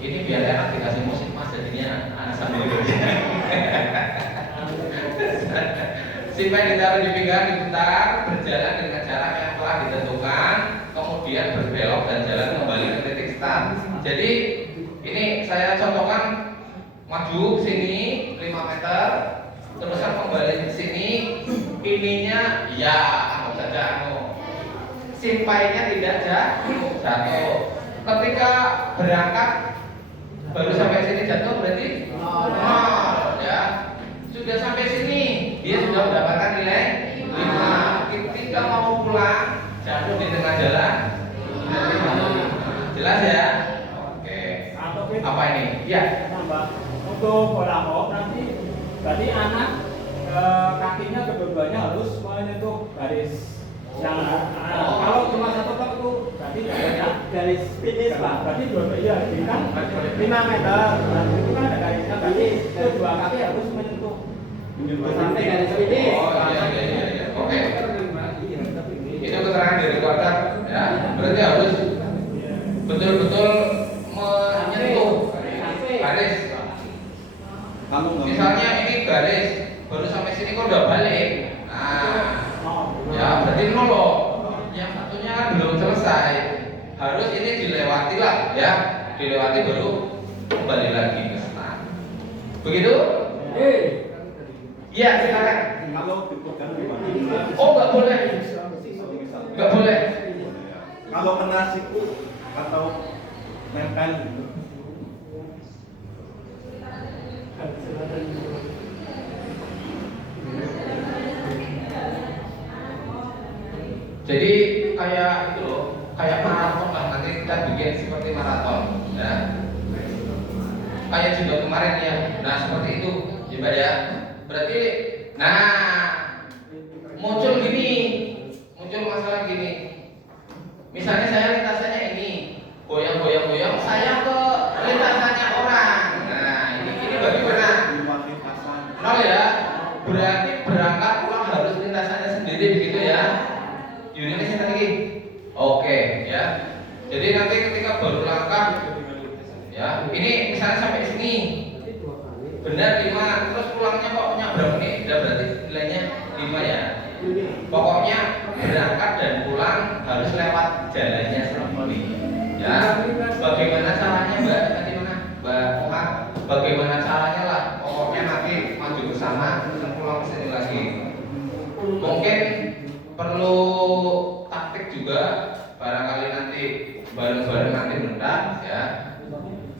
Ini biar enak dikasih musik Mas, jadinya anak sambil simpai ditaruh di pinggang, diputar, berjalan dengan jarak yang telah ditentukan, kemudian berbelok dan jalan kembali ke titik start. Jadi ini saya contohkan, maju sini 5 meter, terusan kembali ke sini, ininya ya anggap saja simpainya tidak jatuh. Ketika berangkat baru sampai sini jatuh berarti nol ya. Sudah sampai sini dia sudah mendapatkan nilai 5. Ketika mau pulang jatuh di tengah jalan. Jelas ya? Oke. Apa ini? Ya. Mbak, untuk bola hoop nanti berarti anak kakinya kedua-duanya harus menyentuh garis yang kalau cuma satu tok itu berarti garis finish Pak. Berarti dua-duanya kan 5 meter. Berarti itu kan ada garisnya, berarti kedua kaki harus menyentuh sampai garis finish. Oh iya. Oke. Itu keterangan dari kuartal ya. Berarti harus betul-betul menyentuh garis. Misalnya ini garis baru sampai sini kok udah balik. Nah, ya berarti nol loh. Yang satunya kan belum selesai. Harus ini dilewati lah ya. Dilewati baru kembali lagi ke start. Begitu? Iya, silakan. Kalau dipegang gimana? Oh, nggak boleh. Nggak boleh. Kalau kena siku atau nempel gitu. Jadi kayak itu loh, kayak maraton lah, nanti kita bikin seperti maraton ya. Kayak juga kemarin ya. Nah, seperti itu ya Mbak ya. Berarti nah muncul masalah gini. Misalnya saya lintasannya ini, goyang, saya ke lintasannya orang. Nah, ini bagaimana? Nol ya. Berarti berangkat pulang harus lintasannya sendiri begitu ya. Unitnya sini lagi. Oke, ya. Jadi nanti ketika baru langkah, ya, ini misalnya sampai sini, benar 5, terus pulangnya pokoknya berapa nih? Udah berarti nilainya 5 ya. Pokoknya berangkat dan pulang harus lewat jalannya sendiri. Ya, bagaimana caranya Mbak? Tadi mana? Mbak Muhammad? Bagaimana caranya lah? Pokoknya nanti maju ke sana, dan pulang ke sini lagi. Mungkin perlu taktik juga, barangkali nanti bareng-bareng nanti mendak ya.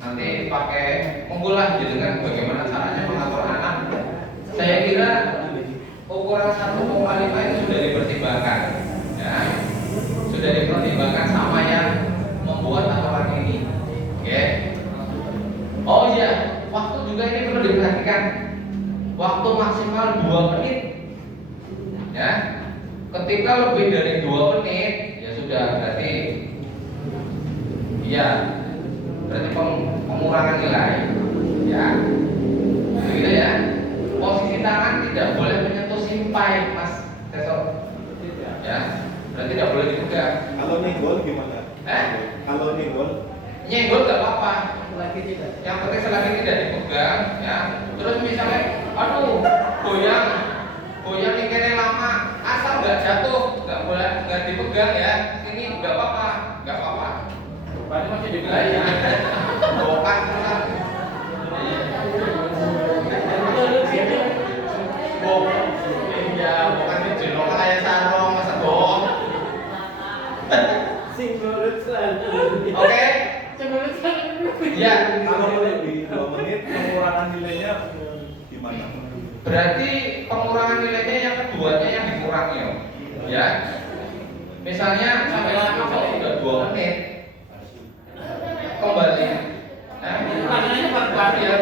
Nanti pakai menggulah dengan bagaimana caranya mengatur anak. Saya kira ukuran 1,5 itu sudah dipertimbangkan, ya, sudah dipertimbangkan sama yang membuat aturan ini. Oke. Oh iya, waktu juga ini perlu diperhatikan. Waktu maksimal 2 menit. Ya. Ketika lebih dari 2 menit, ya sudah berarti iya. Berarti pengurangan nilai. Ya. Begitu ya. Posisi tangan tidak boleh menyentuh simpai, Mas Tesor. Ya. Berarti tidak boleh dipegang. Kalau nyenggol gimana? Kalau Nyenggol nggak apa-apa. Lagi tidak. Yang penting selagi tidak dipegang, ya. Terus misalnya, aduh, goyang ini lama, asal nggak jatuh, nggak dipegang ya. Ini nggak apa-apa. Berarti masih dipegang. Bukan terus. Bukan dijelok kayak sarung masa bohong. Oke. Ya. kalau lebih 2 menit pengurangan nilainya gimana? Berarti pengurangan nilainya yang keduanya yang dikurangi, ya. Misalnya sampai lama kalau sudah 2 menit kembali, ya,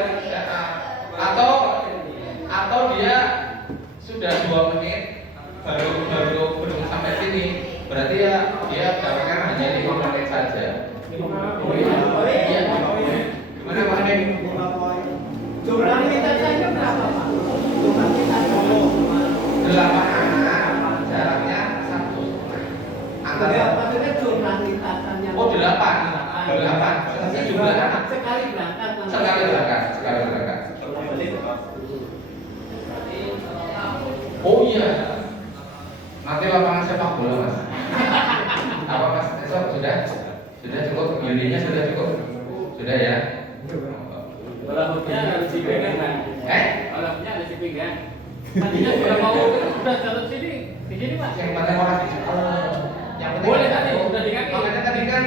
atau dia sudah 2 menit baru belum sampai sini, berarti ya dia dapatkan hanya 5 menit saja. Iya. Gimana Pak Nek? Jumlah lintasannya berapa, Pak? 8 anak, jaraknya 1. Enggak, maksudnya jumlah lintasannya. Oh 8. Seperti jumlah anak. Sekali berangkat. Sekali berangkat. Oh iya. Nanti lapangan sepak bola Mas. Apa Mas? Sudah cukup. Unitnya sudah cukup. Sudah ya. Walaunya harus dipegang kan? Walaunya harus dipegang. Tadinya sudah mau sudah jalan sini, di sini Mas. Yang penting orang dicukup. Yang penting Boleh tadi sudah di kaki. makanya tadi kan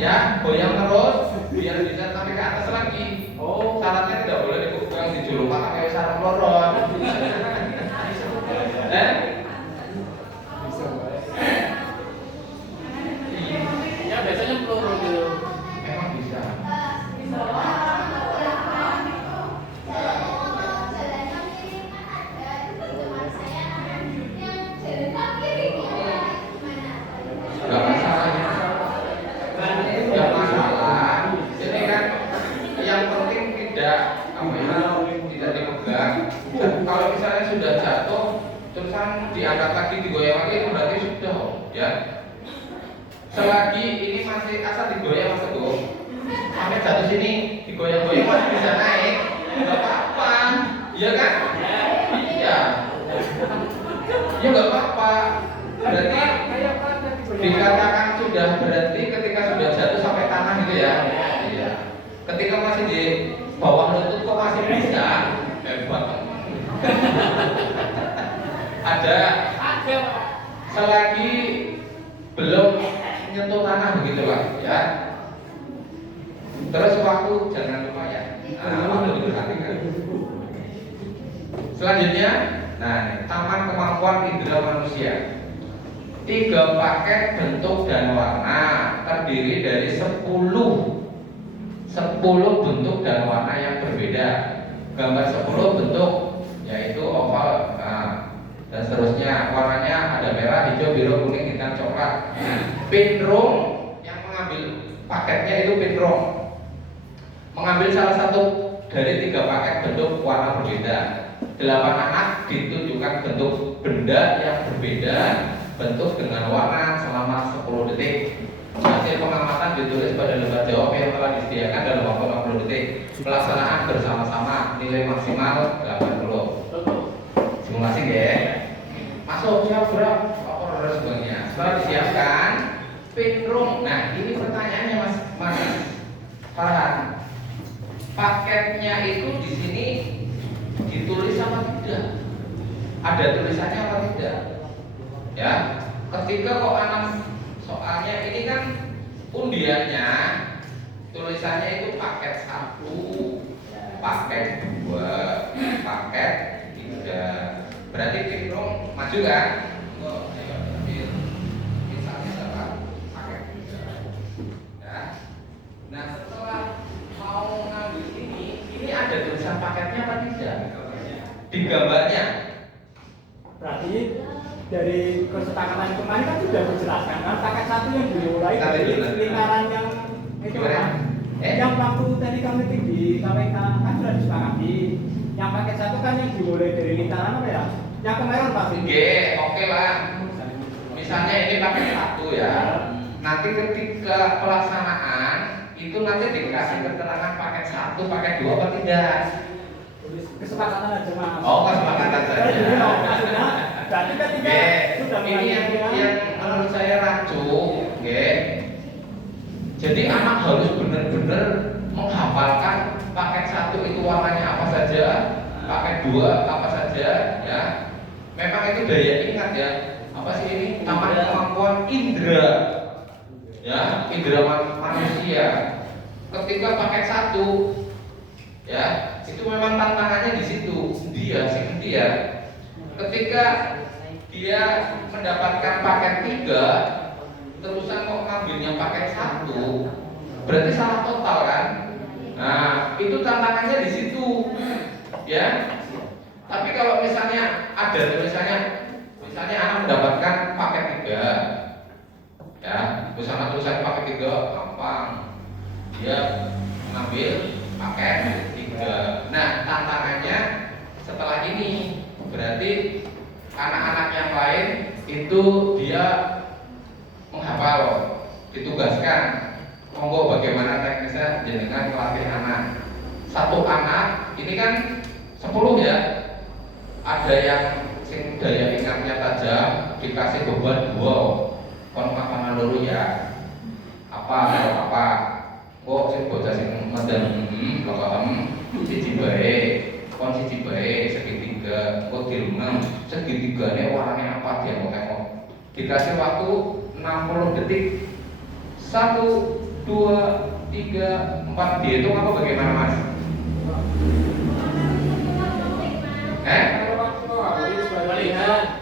ya goyang terus biar bisa sampai ke atas lagi. Oh. Syaratnya tidak boleh dipegang dijulukan kayak sarung lorot. Ya biasanya peluru gitu. Memang bisa. Gak masalah. Ini kan yang penting tidak tidak dipegang. Dan kalau misalnya sudah jatuh, terusan diangkat lagi, digoyang lagi, itu berarti sudah, ya. Selagi ini masih asal digoyang Mas Teguh, sampai jatuh sini digoyang-goyang masih bisa naik, nggak apa-apa, iya kan? Iya. Ya nggak apa-apa. Berarti dikatakan sudah berhenti ketika sudah jatuh sampai tanah gitu ya. Iya. Ketika masih di bawah lutut kok masih bisa, hebat. Ada selagi belum menyentuh tanah begitulah ya. Terus waktu jangan lupa ya. Waktu diperhatikan. Selanjutnya, taman kemampuan indera manusia. 3 paket bentuk dan warna terdiri dari 10 bentuk dan warna yang berbeda. Gambar 10 bentuk yaitu oval. dan seterusnya. Warnanya ada merah, hijau, biru, kuning, hitam, coklat. Pinrung yang mengambil paketnya itu pinrung mengambil salah satu dari 3 paket bentuk warna berbeda. 8 anak ditunjukkan bentuk benda yang berbeda bentuk dengan warna selama 10 detik. Hasil pengamatan ditulis pada lembar jawab yang telah disediakan dalam waktu 60 detik. Pelaksanaan bersama-sama, nilai maksimal 80. Simulasi ya. Masuk siap berapa? Apa sebagainya. Setelah disiapkan pinrung. Nah, ini pertanyaannya Mas Farhan. Paketnya itu di sini ditulis apa tidak? Ada tulisannya apa tidak? Ya, ketika kok anak soalnya ini kan undiannya tulisannya itu paket 1, paket 2, paket 3. Berarti pinrung maju kan? Oh, ayo ambil. Misalnya apa? Paket 3. Ya. Nah, setelah mau ngambil ini ada tulisan paketnya apa tidak? Di gambarnya. Berarti dari kesepakatan kemarin kan sudah dijelaskan kan paket 1 yang dimulai dari lingkaran yang itu kan. Yang waktu tadi kami disampaikan kan sudah disepakati. Yang paket 1 kan yang dimulai dari lingkaran apa ya? Yang kemarin Pak. Oke lah. Misalnya ini paket 1 ya. Nanti ketika pelaksanaan itu nanti dikasih keterangan paket 1, paket 2 apa tidak? Kesepakatan aja Mas. Oh, kesepakatan saja. Berarti ketika sudah ini yang menurut saya rancu, jadi anak harus benar-benar menghafalkan paket 1 itu warnanya apa saja, paket 2 apa saja, ya. Memang itu daya ingat ya. Apa sih ini? Namanya kemampuan indera, ya, indera manusia. Ketika paket 1, ya, itu memang tantangannya di situ. Dia. Ketika dia mendapatkan paket 3, terusan kok ngambilnya paket 1, berarti salah total kan? Nah, itu tantangannya di situ, ya. Tapi kalau misalnya ada tulisannya, misalnya anak mendapatkan paket 3, ya, misalnya tulisannya paket 3, gampang. Dia mengambil paket 3. Nah, tantangannya setelah ini berarti anak-anak yang lain itu dia menghafal, ditugaskan. Monggo bagaimana teknisnya jenengan melatih anak. 1 anak ini kan 10 ya. Ada yang sing daya ingatnya tajam, dikasih beban 2. Kon makanan dulu ya. Apa? Kok sing bocah sing medem siji bae. Kon siji bae segitiga, kok dirunang segitigane warnanya apa dia mau tengok. Dikasih waktu 60 detik. 1, 2, 3, 4. Dihitung apa bagaimana Mas?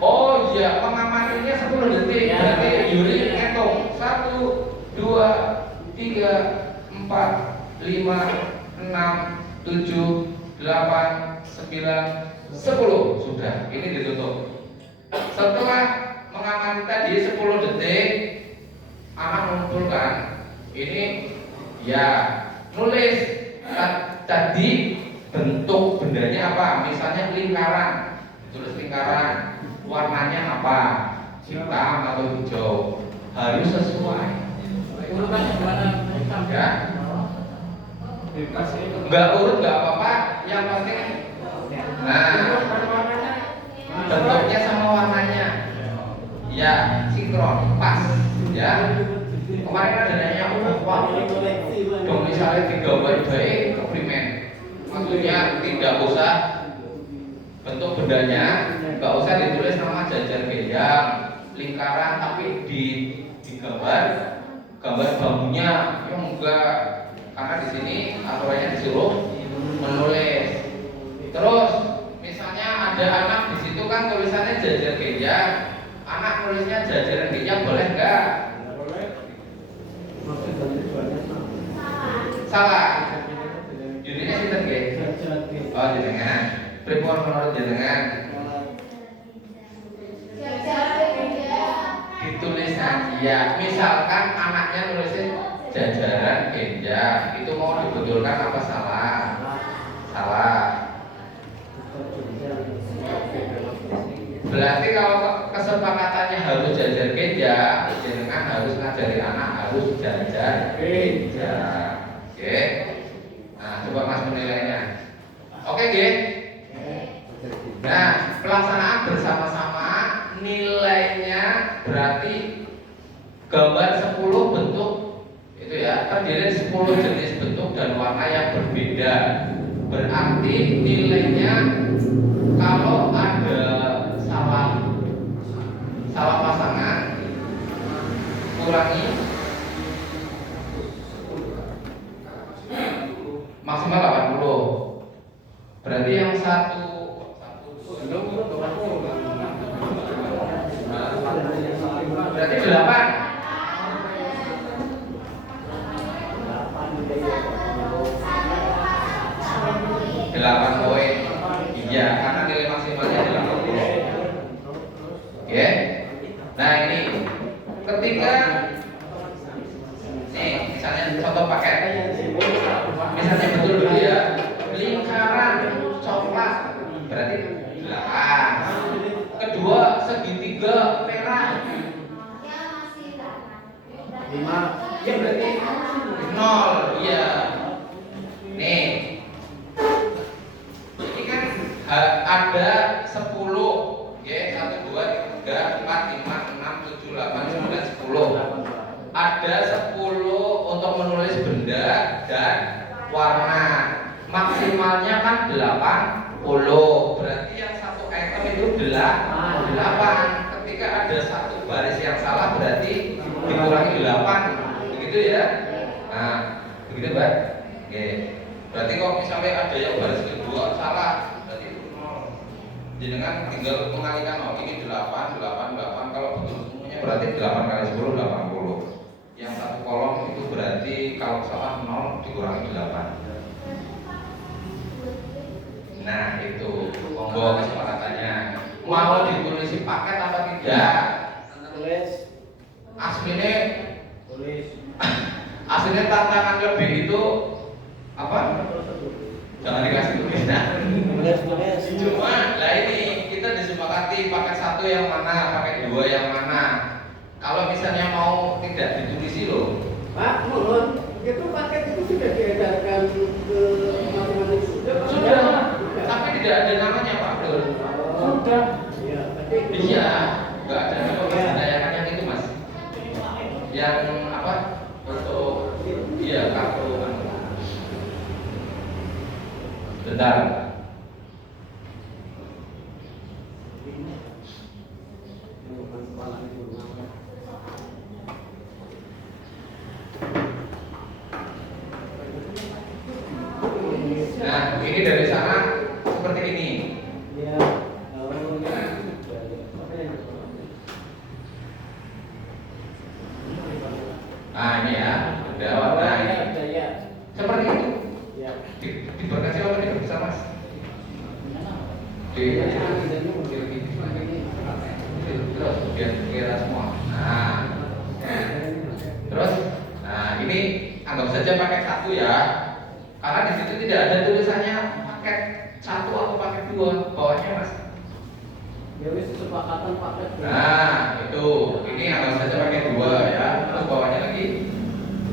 Oh iya, pengamanannya 10 detik. Berarti Yuri ngitung 1, 2, 3, 4, 5, 6, 7, 8, 9, 10. Sudah, ini ditutup. Setelah mengamati tadi 10 detik, anak mengumpulkan ini, ya, nulis tadi bentuk bendanya apa. Misalnya lingkaran, tulis lingkaran, warnanya apa, hitam atau hijau, harus sesuai. Urutannya gimana? Ya, nggak urut nggak apa-apa, yang penting bentuknya sama warnanya, ya, sinkron, pas, ya. Kemarin ada nanya, dong misalnya 3 baik-baik keprimen, maksudnya tidak usah bentuk bendanya, nggak usah ditulis nama jajar genjang, lingkaran, tapi di gambar bangunnya, ya enggak. Karena di sini aturannya disuruh menulis. Terus misalnya ada anak di situ kan tulisannya jajar genjang, anak nulisnya jajar genjang boleh enggak? Salah. Judulnya sinten nggih? Oh jenengan. Pripun menurut jenengan? Iya, misalkan anaknya nulisnya jajaran genja, itu mau dibetulkan apa salah? Salah. Berarti kalau kesepakatannya harus jajar genja, jenengan harus ngajari anak harus jajar genja. Oke. Nah, coba Mas menilainya. Oke, Ge. Nah, pelaksanaan bersama-sama nilainya berarti gambar 10 bentuk itu ya, terdiri dari 10 jenis bentuk dan warna yang berbeda. Berarti nilainya kalau ada salah pasangan kurangi maksimal 80. Berarti yang satu berarti 8. 8 poin. Iya, karena nilai maksimalnya 80. Oke. Nah, ini ketika nih misalnya contoh paket. Misalnya betul dulu ya. Lingkaran coklat berarti 8. Kedua segitiga merah 5. ya berarti 0. Iya. Nih. Ini kan ada 10. Ya, 1 2 3 4 5 6 7 8 9 10. Ada 10 untuk menulis benda dan warna. Maksimalnya kan 80. Berarti yang satu item itu 8. Ketika ada satu baris yang salah berarti dikurangi 8. Begitu ya. Nah, begitu, Mbak. Oke. Berarti kalau misalnya ada yang baris kedua salah, berarti itu 0. Jenengan tinggal mengalihkan, oh ini 8, 8, 8. Kalau betul semuanya berarti 8 kali 10 80. Yang satu kolom itu berarti kalau salah 0 dikurangi 8. Nah, itu monggo kesepakatannya. Mau ditulis paket apa tidak? Tulis. Aslinya Tulis. aslinya tantangan lebih itu apa? Jangan dikasih tulisan. Tulis. Cuma lah ini kita disepakati paket 1 yang mana, paket 2 yang mana. Kalau misalnya mau tidak ditulisi loh. Pak, mohon, itu paket itu sudah diedarkan ke masing-masing Sudah, tapi tidak ada namanya Pak Abdul. Sudah. Iya, tapi Iya, nggak ada nama pendayakan yang itu Mas. Yang apa? Untuk iya kartu. Bentar. Nah, ini dari sana seperti ini. Iya. Nah, ini ya, ada warna ini. Seperti itu. Ya. Diberkasi apa diberkasi Mas? Terus biar kira semua. Nah, terus, nah ini anggap saja paket 1 ya. Karena di situ tidak ada tulisannya paket 1 atau paket 2, bawahnya Mas. Ya wis kesepakatan paket. Nah, itu. Ini anggap saja paket 2 ya. Terus bawahnya lagi.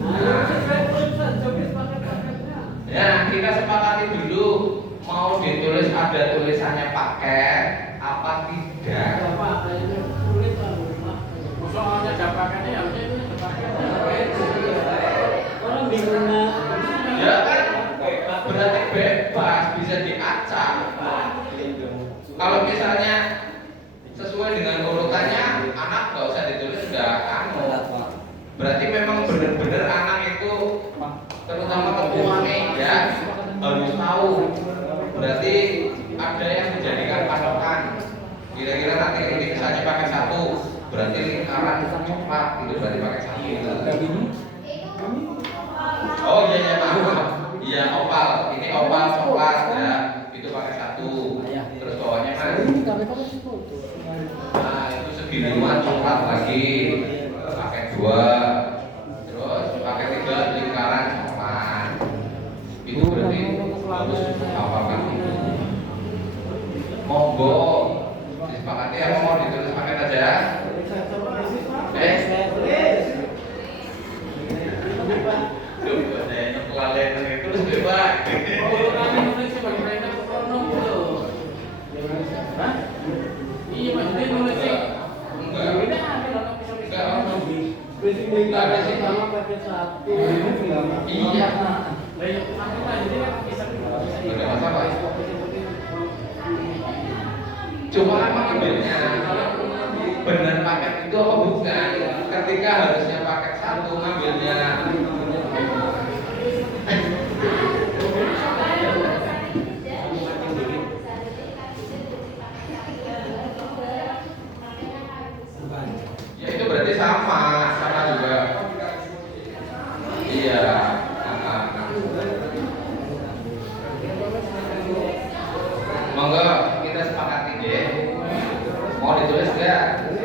Nah, sesuai saja wis paket-paketnya. Ya, kita sepakati dulu mau ditulis ada tulisannya paket apa tidak. Ada Pak, kayaknya sulit lah. Soalnya ada paketnya ya udah itu ada paketnya. Orang bingung. Ya kan berarti bebas bisa diacak. Kalau misalnya sesuai dengan urutannya anak nggak usah ditulis sudah anu. Berarti memang benar-benar anak itu terutama ketuanya ya harus tahu. Berarti ada yang menjadikan patokan. Kira-kira nanti ini misalnya pakai 1, berarti lingkaran coklat itu berarti pakai 1. Oh iya iya maaf. Iya oval. Ini oval coklat ya. Itu pakai 1. Terus bawahnya Mas. Nah itu seginian coklat lagi pakai 2, terus paket 3 lingkaran coklat. Itu berarti harus hafalkan itu. Monggo disepakati apa mau ditulis paket aja? Coba deh, kelalen itu terus bebas. Iya maksudnya nulis sih. Enggak. Enggak ada sih sama pakai satu. Iya. Jadi Ada masalah. Cuma kan mengambilnya benar paket itu apa bukan? Ketika harusnya paket 1 ngambilnya ya itu berarti sama juga. Iya. Monggo kita sepakati deh. Mau ditulis enggak?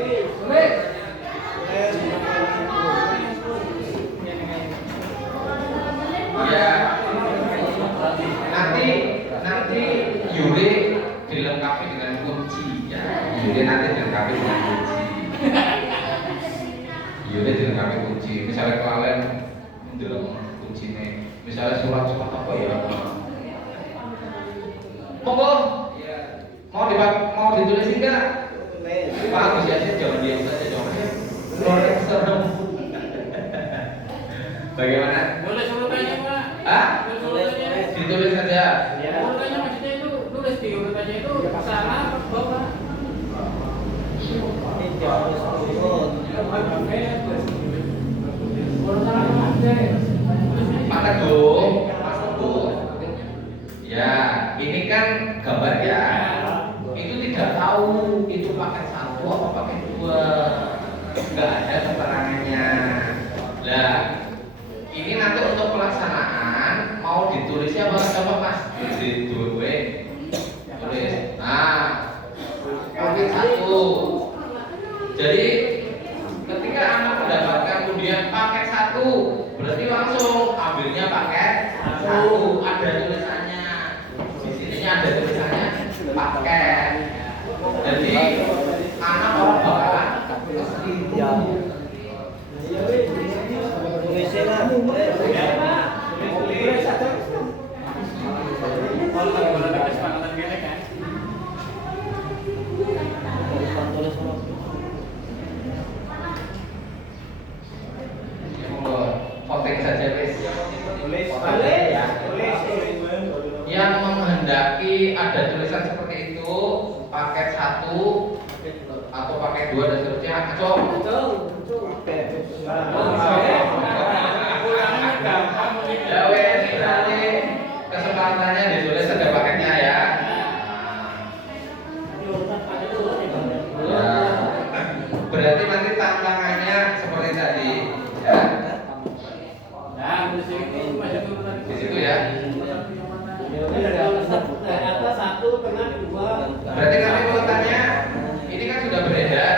Ya. Nanti Yuri dilengkapi dengan kunci ya. Yuri nanti dilengkapi dengan kunci. Yuri dilengkapi kunci. Misalnya kalian mendeleng kuncinya. Misalnya surat-surat apa ya? Monggo. Mau ditulis enggak? Pak Agus Yasin jangan diam saja dong. Serem. Bagaimana? Nulis urutannya Pak. Hah? Nulis urutannya. Ditulis saja. Urutannya maksudnya itu nulis di urutannya itu sana apa bawah? Urutan apa aja? Pak Teguh, Mas Teguh. Ya, ini kan gambar ya. Itu tidak tahu itu paket 1 apa paket 2. Enggak ada keterangannya. Nah, ini nanti untuk pelaksanaan mau ditulisnya apa Mas? Ditulis. Tulis. Nah, paket 1. Jadi ketika anak mendapatkan kemudian paket 1, berarti langsung ambilnya paket 1. Ada tulisannya. Di sininya ada tulisannya paket. Jadi anak orang bakalan voting saja wis. Yang menghendaki ada tulisan seperti itu paket 1 atau paket 2 dan seterusnya acok. Ya wes nanti kesempatannya ditulis ada paketnya ya. Ya. Berarti nanti tantangannya seperti tadi ya. Nah, di situ masuk urutan Di situ ya. atas 1, tengah 2. Berarti nanti urutannya ini kan sudah beredar.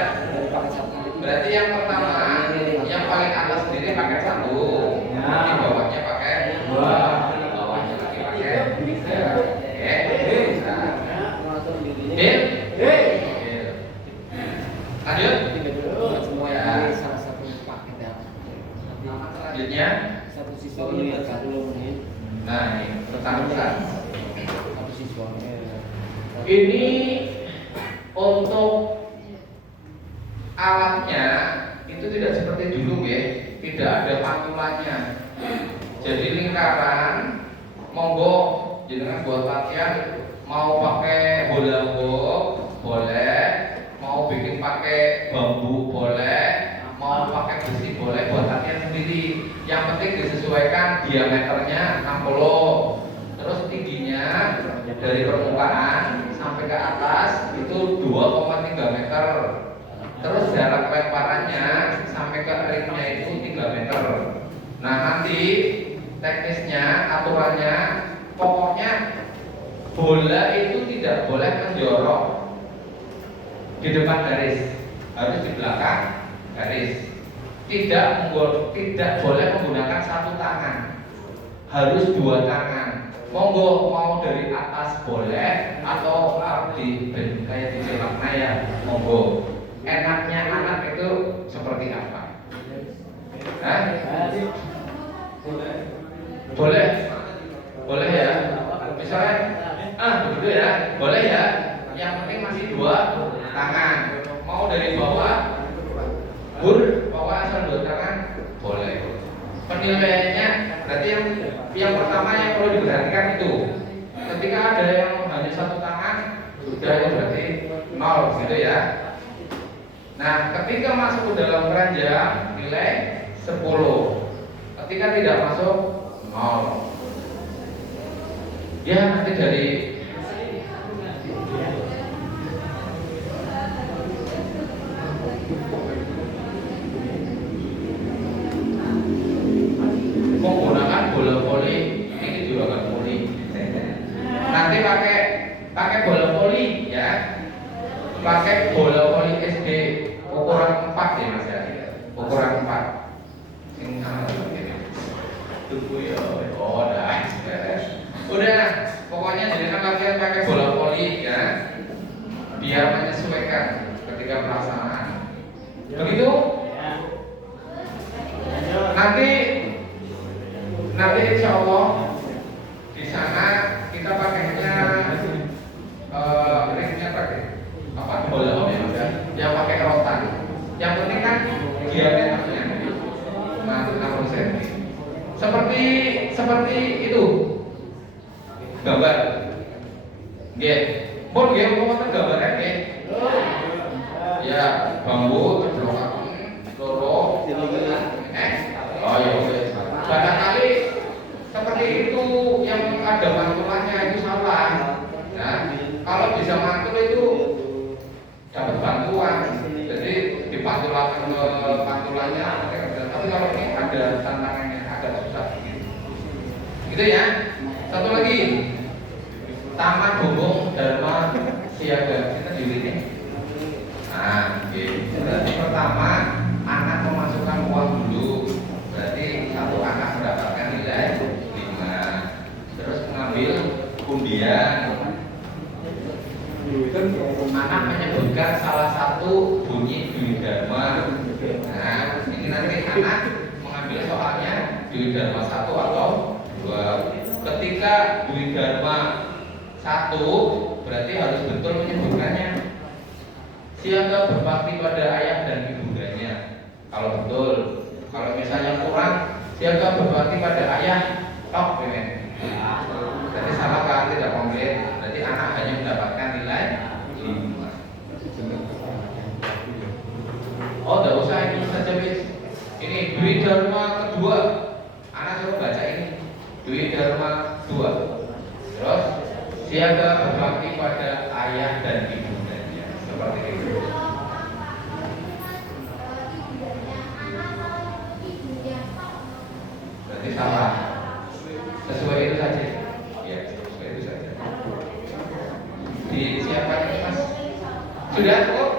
Berarti yang pertama yang paling atas sendiri pakai 1, di bawahnya pakai 2, di bawahnya lagi pakai 3. Oke. Deal? Deal. Lanjut. Ya. Selanjutnya. Nah ini tentang pesan. Ini untuk alatnya itu tidak seperti dulu ya, tidak ada pantulannya. Jadi lingkaran, monggo jenengan buat latihan mau pakai bola boleh, mau bikin pakai bambu boleh, mau pakai besi boleh, buat latihan sendiri. Yang penting disesuaikan diameternya 60, terus tingginya dari permukaan sampai ke atas itu 2,3 meter. Terus jarak lemparannya sampai ke ringnya itu 3 meter. Nah nanti teknisnya, aturannya, pokoknya bola itu tidak boleh menjorok di depan garis, harus di belakang garis. tidak boleh menggunakan satu tangan, harus dua tangan. Monggo mau dari atas boleh atau kayak di celakna ya, monggo. Enaknya anak itu seperti apa? Hah? Boleh, boleh ya. Misalnya, begitu ya, boleh ya. Yang penting masih dua tangan. Mau dari bawah, bawah asal dua tangan, boleh. Penilaiannya berarti yang pertama yang perlu diperhatikan itu, ketika ada yang hanya satu tangan, sudah itu berarti 0 gitu ya. Nah, ketika masuk ke dalam keranjang nilai 10. Ketika tidak masuk 0. Ya nanti dari menggunakan bola voli, ini juga kan voli. Nanti pakai bola voli ya. Pakai bola voli SD ukuran 4 ya Mas ya. Ukuran 4. Sing tunggu ya. Oh, udah. Pokoknya jangan latihan pakai bola voli ya. Biar menyesuaikan ketika pelaksanaan. Begitu? Nanti insya Allah di sana kita pakainya ringnya pakai apa? Bola voli ya. Yang pakai rotan. Yang penting kan diameternya 60 cm. Seperti itu. Gambar. Nggih. Pun nggih umpama gambarnya nggih. Ya, bambu ceblokaken loro. Oh ya wis. Barangkali seperti itu yang ada mantulannya itu salah. Nah, kalau bisa mantul itu dapat bantuan. Jadi dipantulakan ke pantulannya. Tapi kalau ini ada tantangannya agak susah gitu. Gitu ya. Satu lagi, Taman Bumbung Dharma Siaga. Kita di sini. Nah, gitu. Berarti pertama anak memasukkan uang dulu. Berarti satu anak mendapatkan nilai 5. Terus mengambil undian. Anak menyebutkan salah satu bunyi Dwi Dharma. Nah, ini nanti anak mengambil soalnya Dwi Dharma 1 atau 2. Ketika Dwi Dharma 1 berarti harus betul menyebutkannya. Siaga berbakti pada ayah dan ibundanya. Kalau betul. Kalau misalnya kurang, siaga berbakti pada ayah, tok ini. Berarti salah kan, tidak komplit. Berarti anak hanya mendapatkan nilai 5. Oh, tidak usah ini saja bis. Ini Dwi Dharma kedua. Anak coba baca ini. Dwi Dharma 2. Terus siaga berbakti pada ayah dan ibundanya. Seperti itu. Berarti salah. Sesuai itu saja. Ya, sesuai itu saja. Disiapkan Mas. Sudah cukup?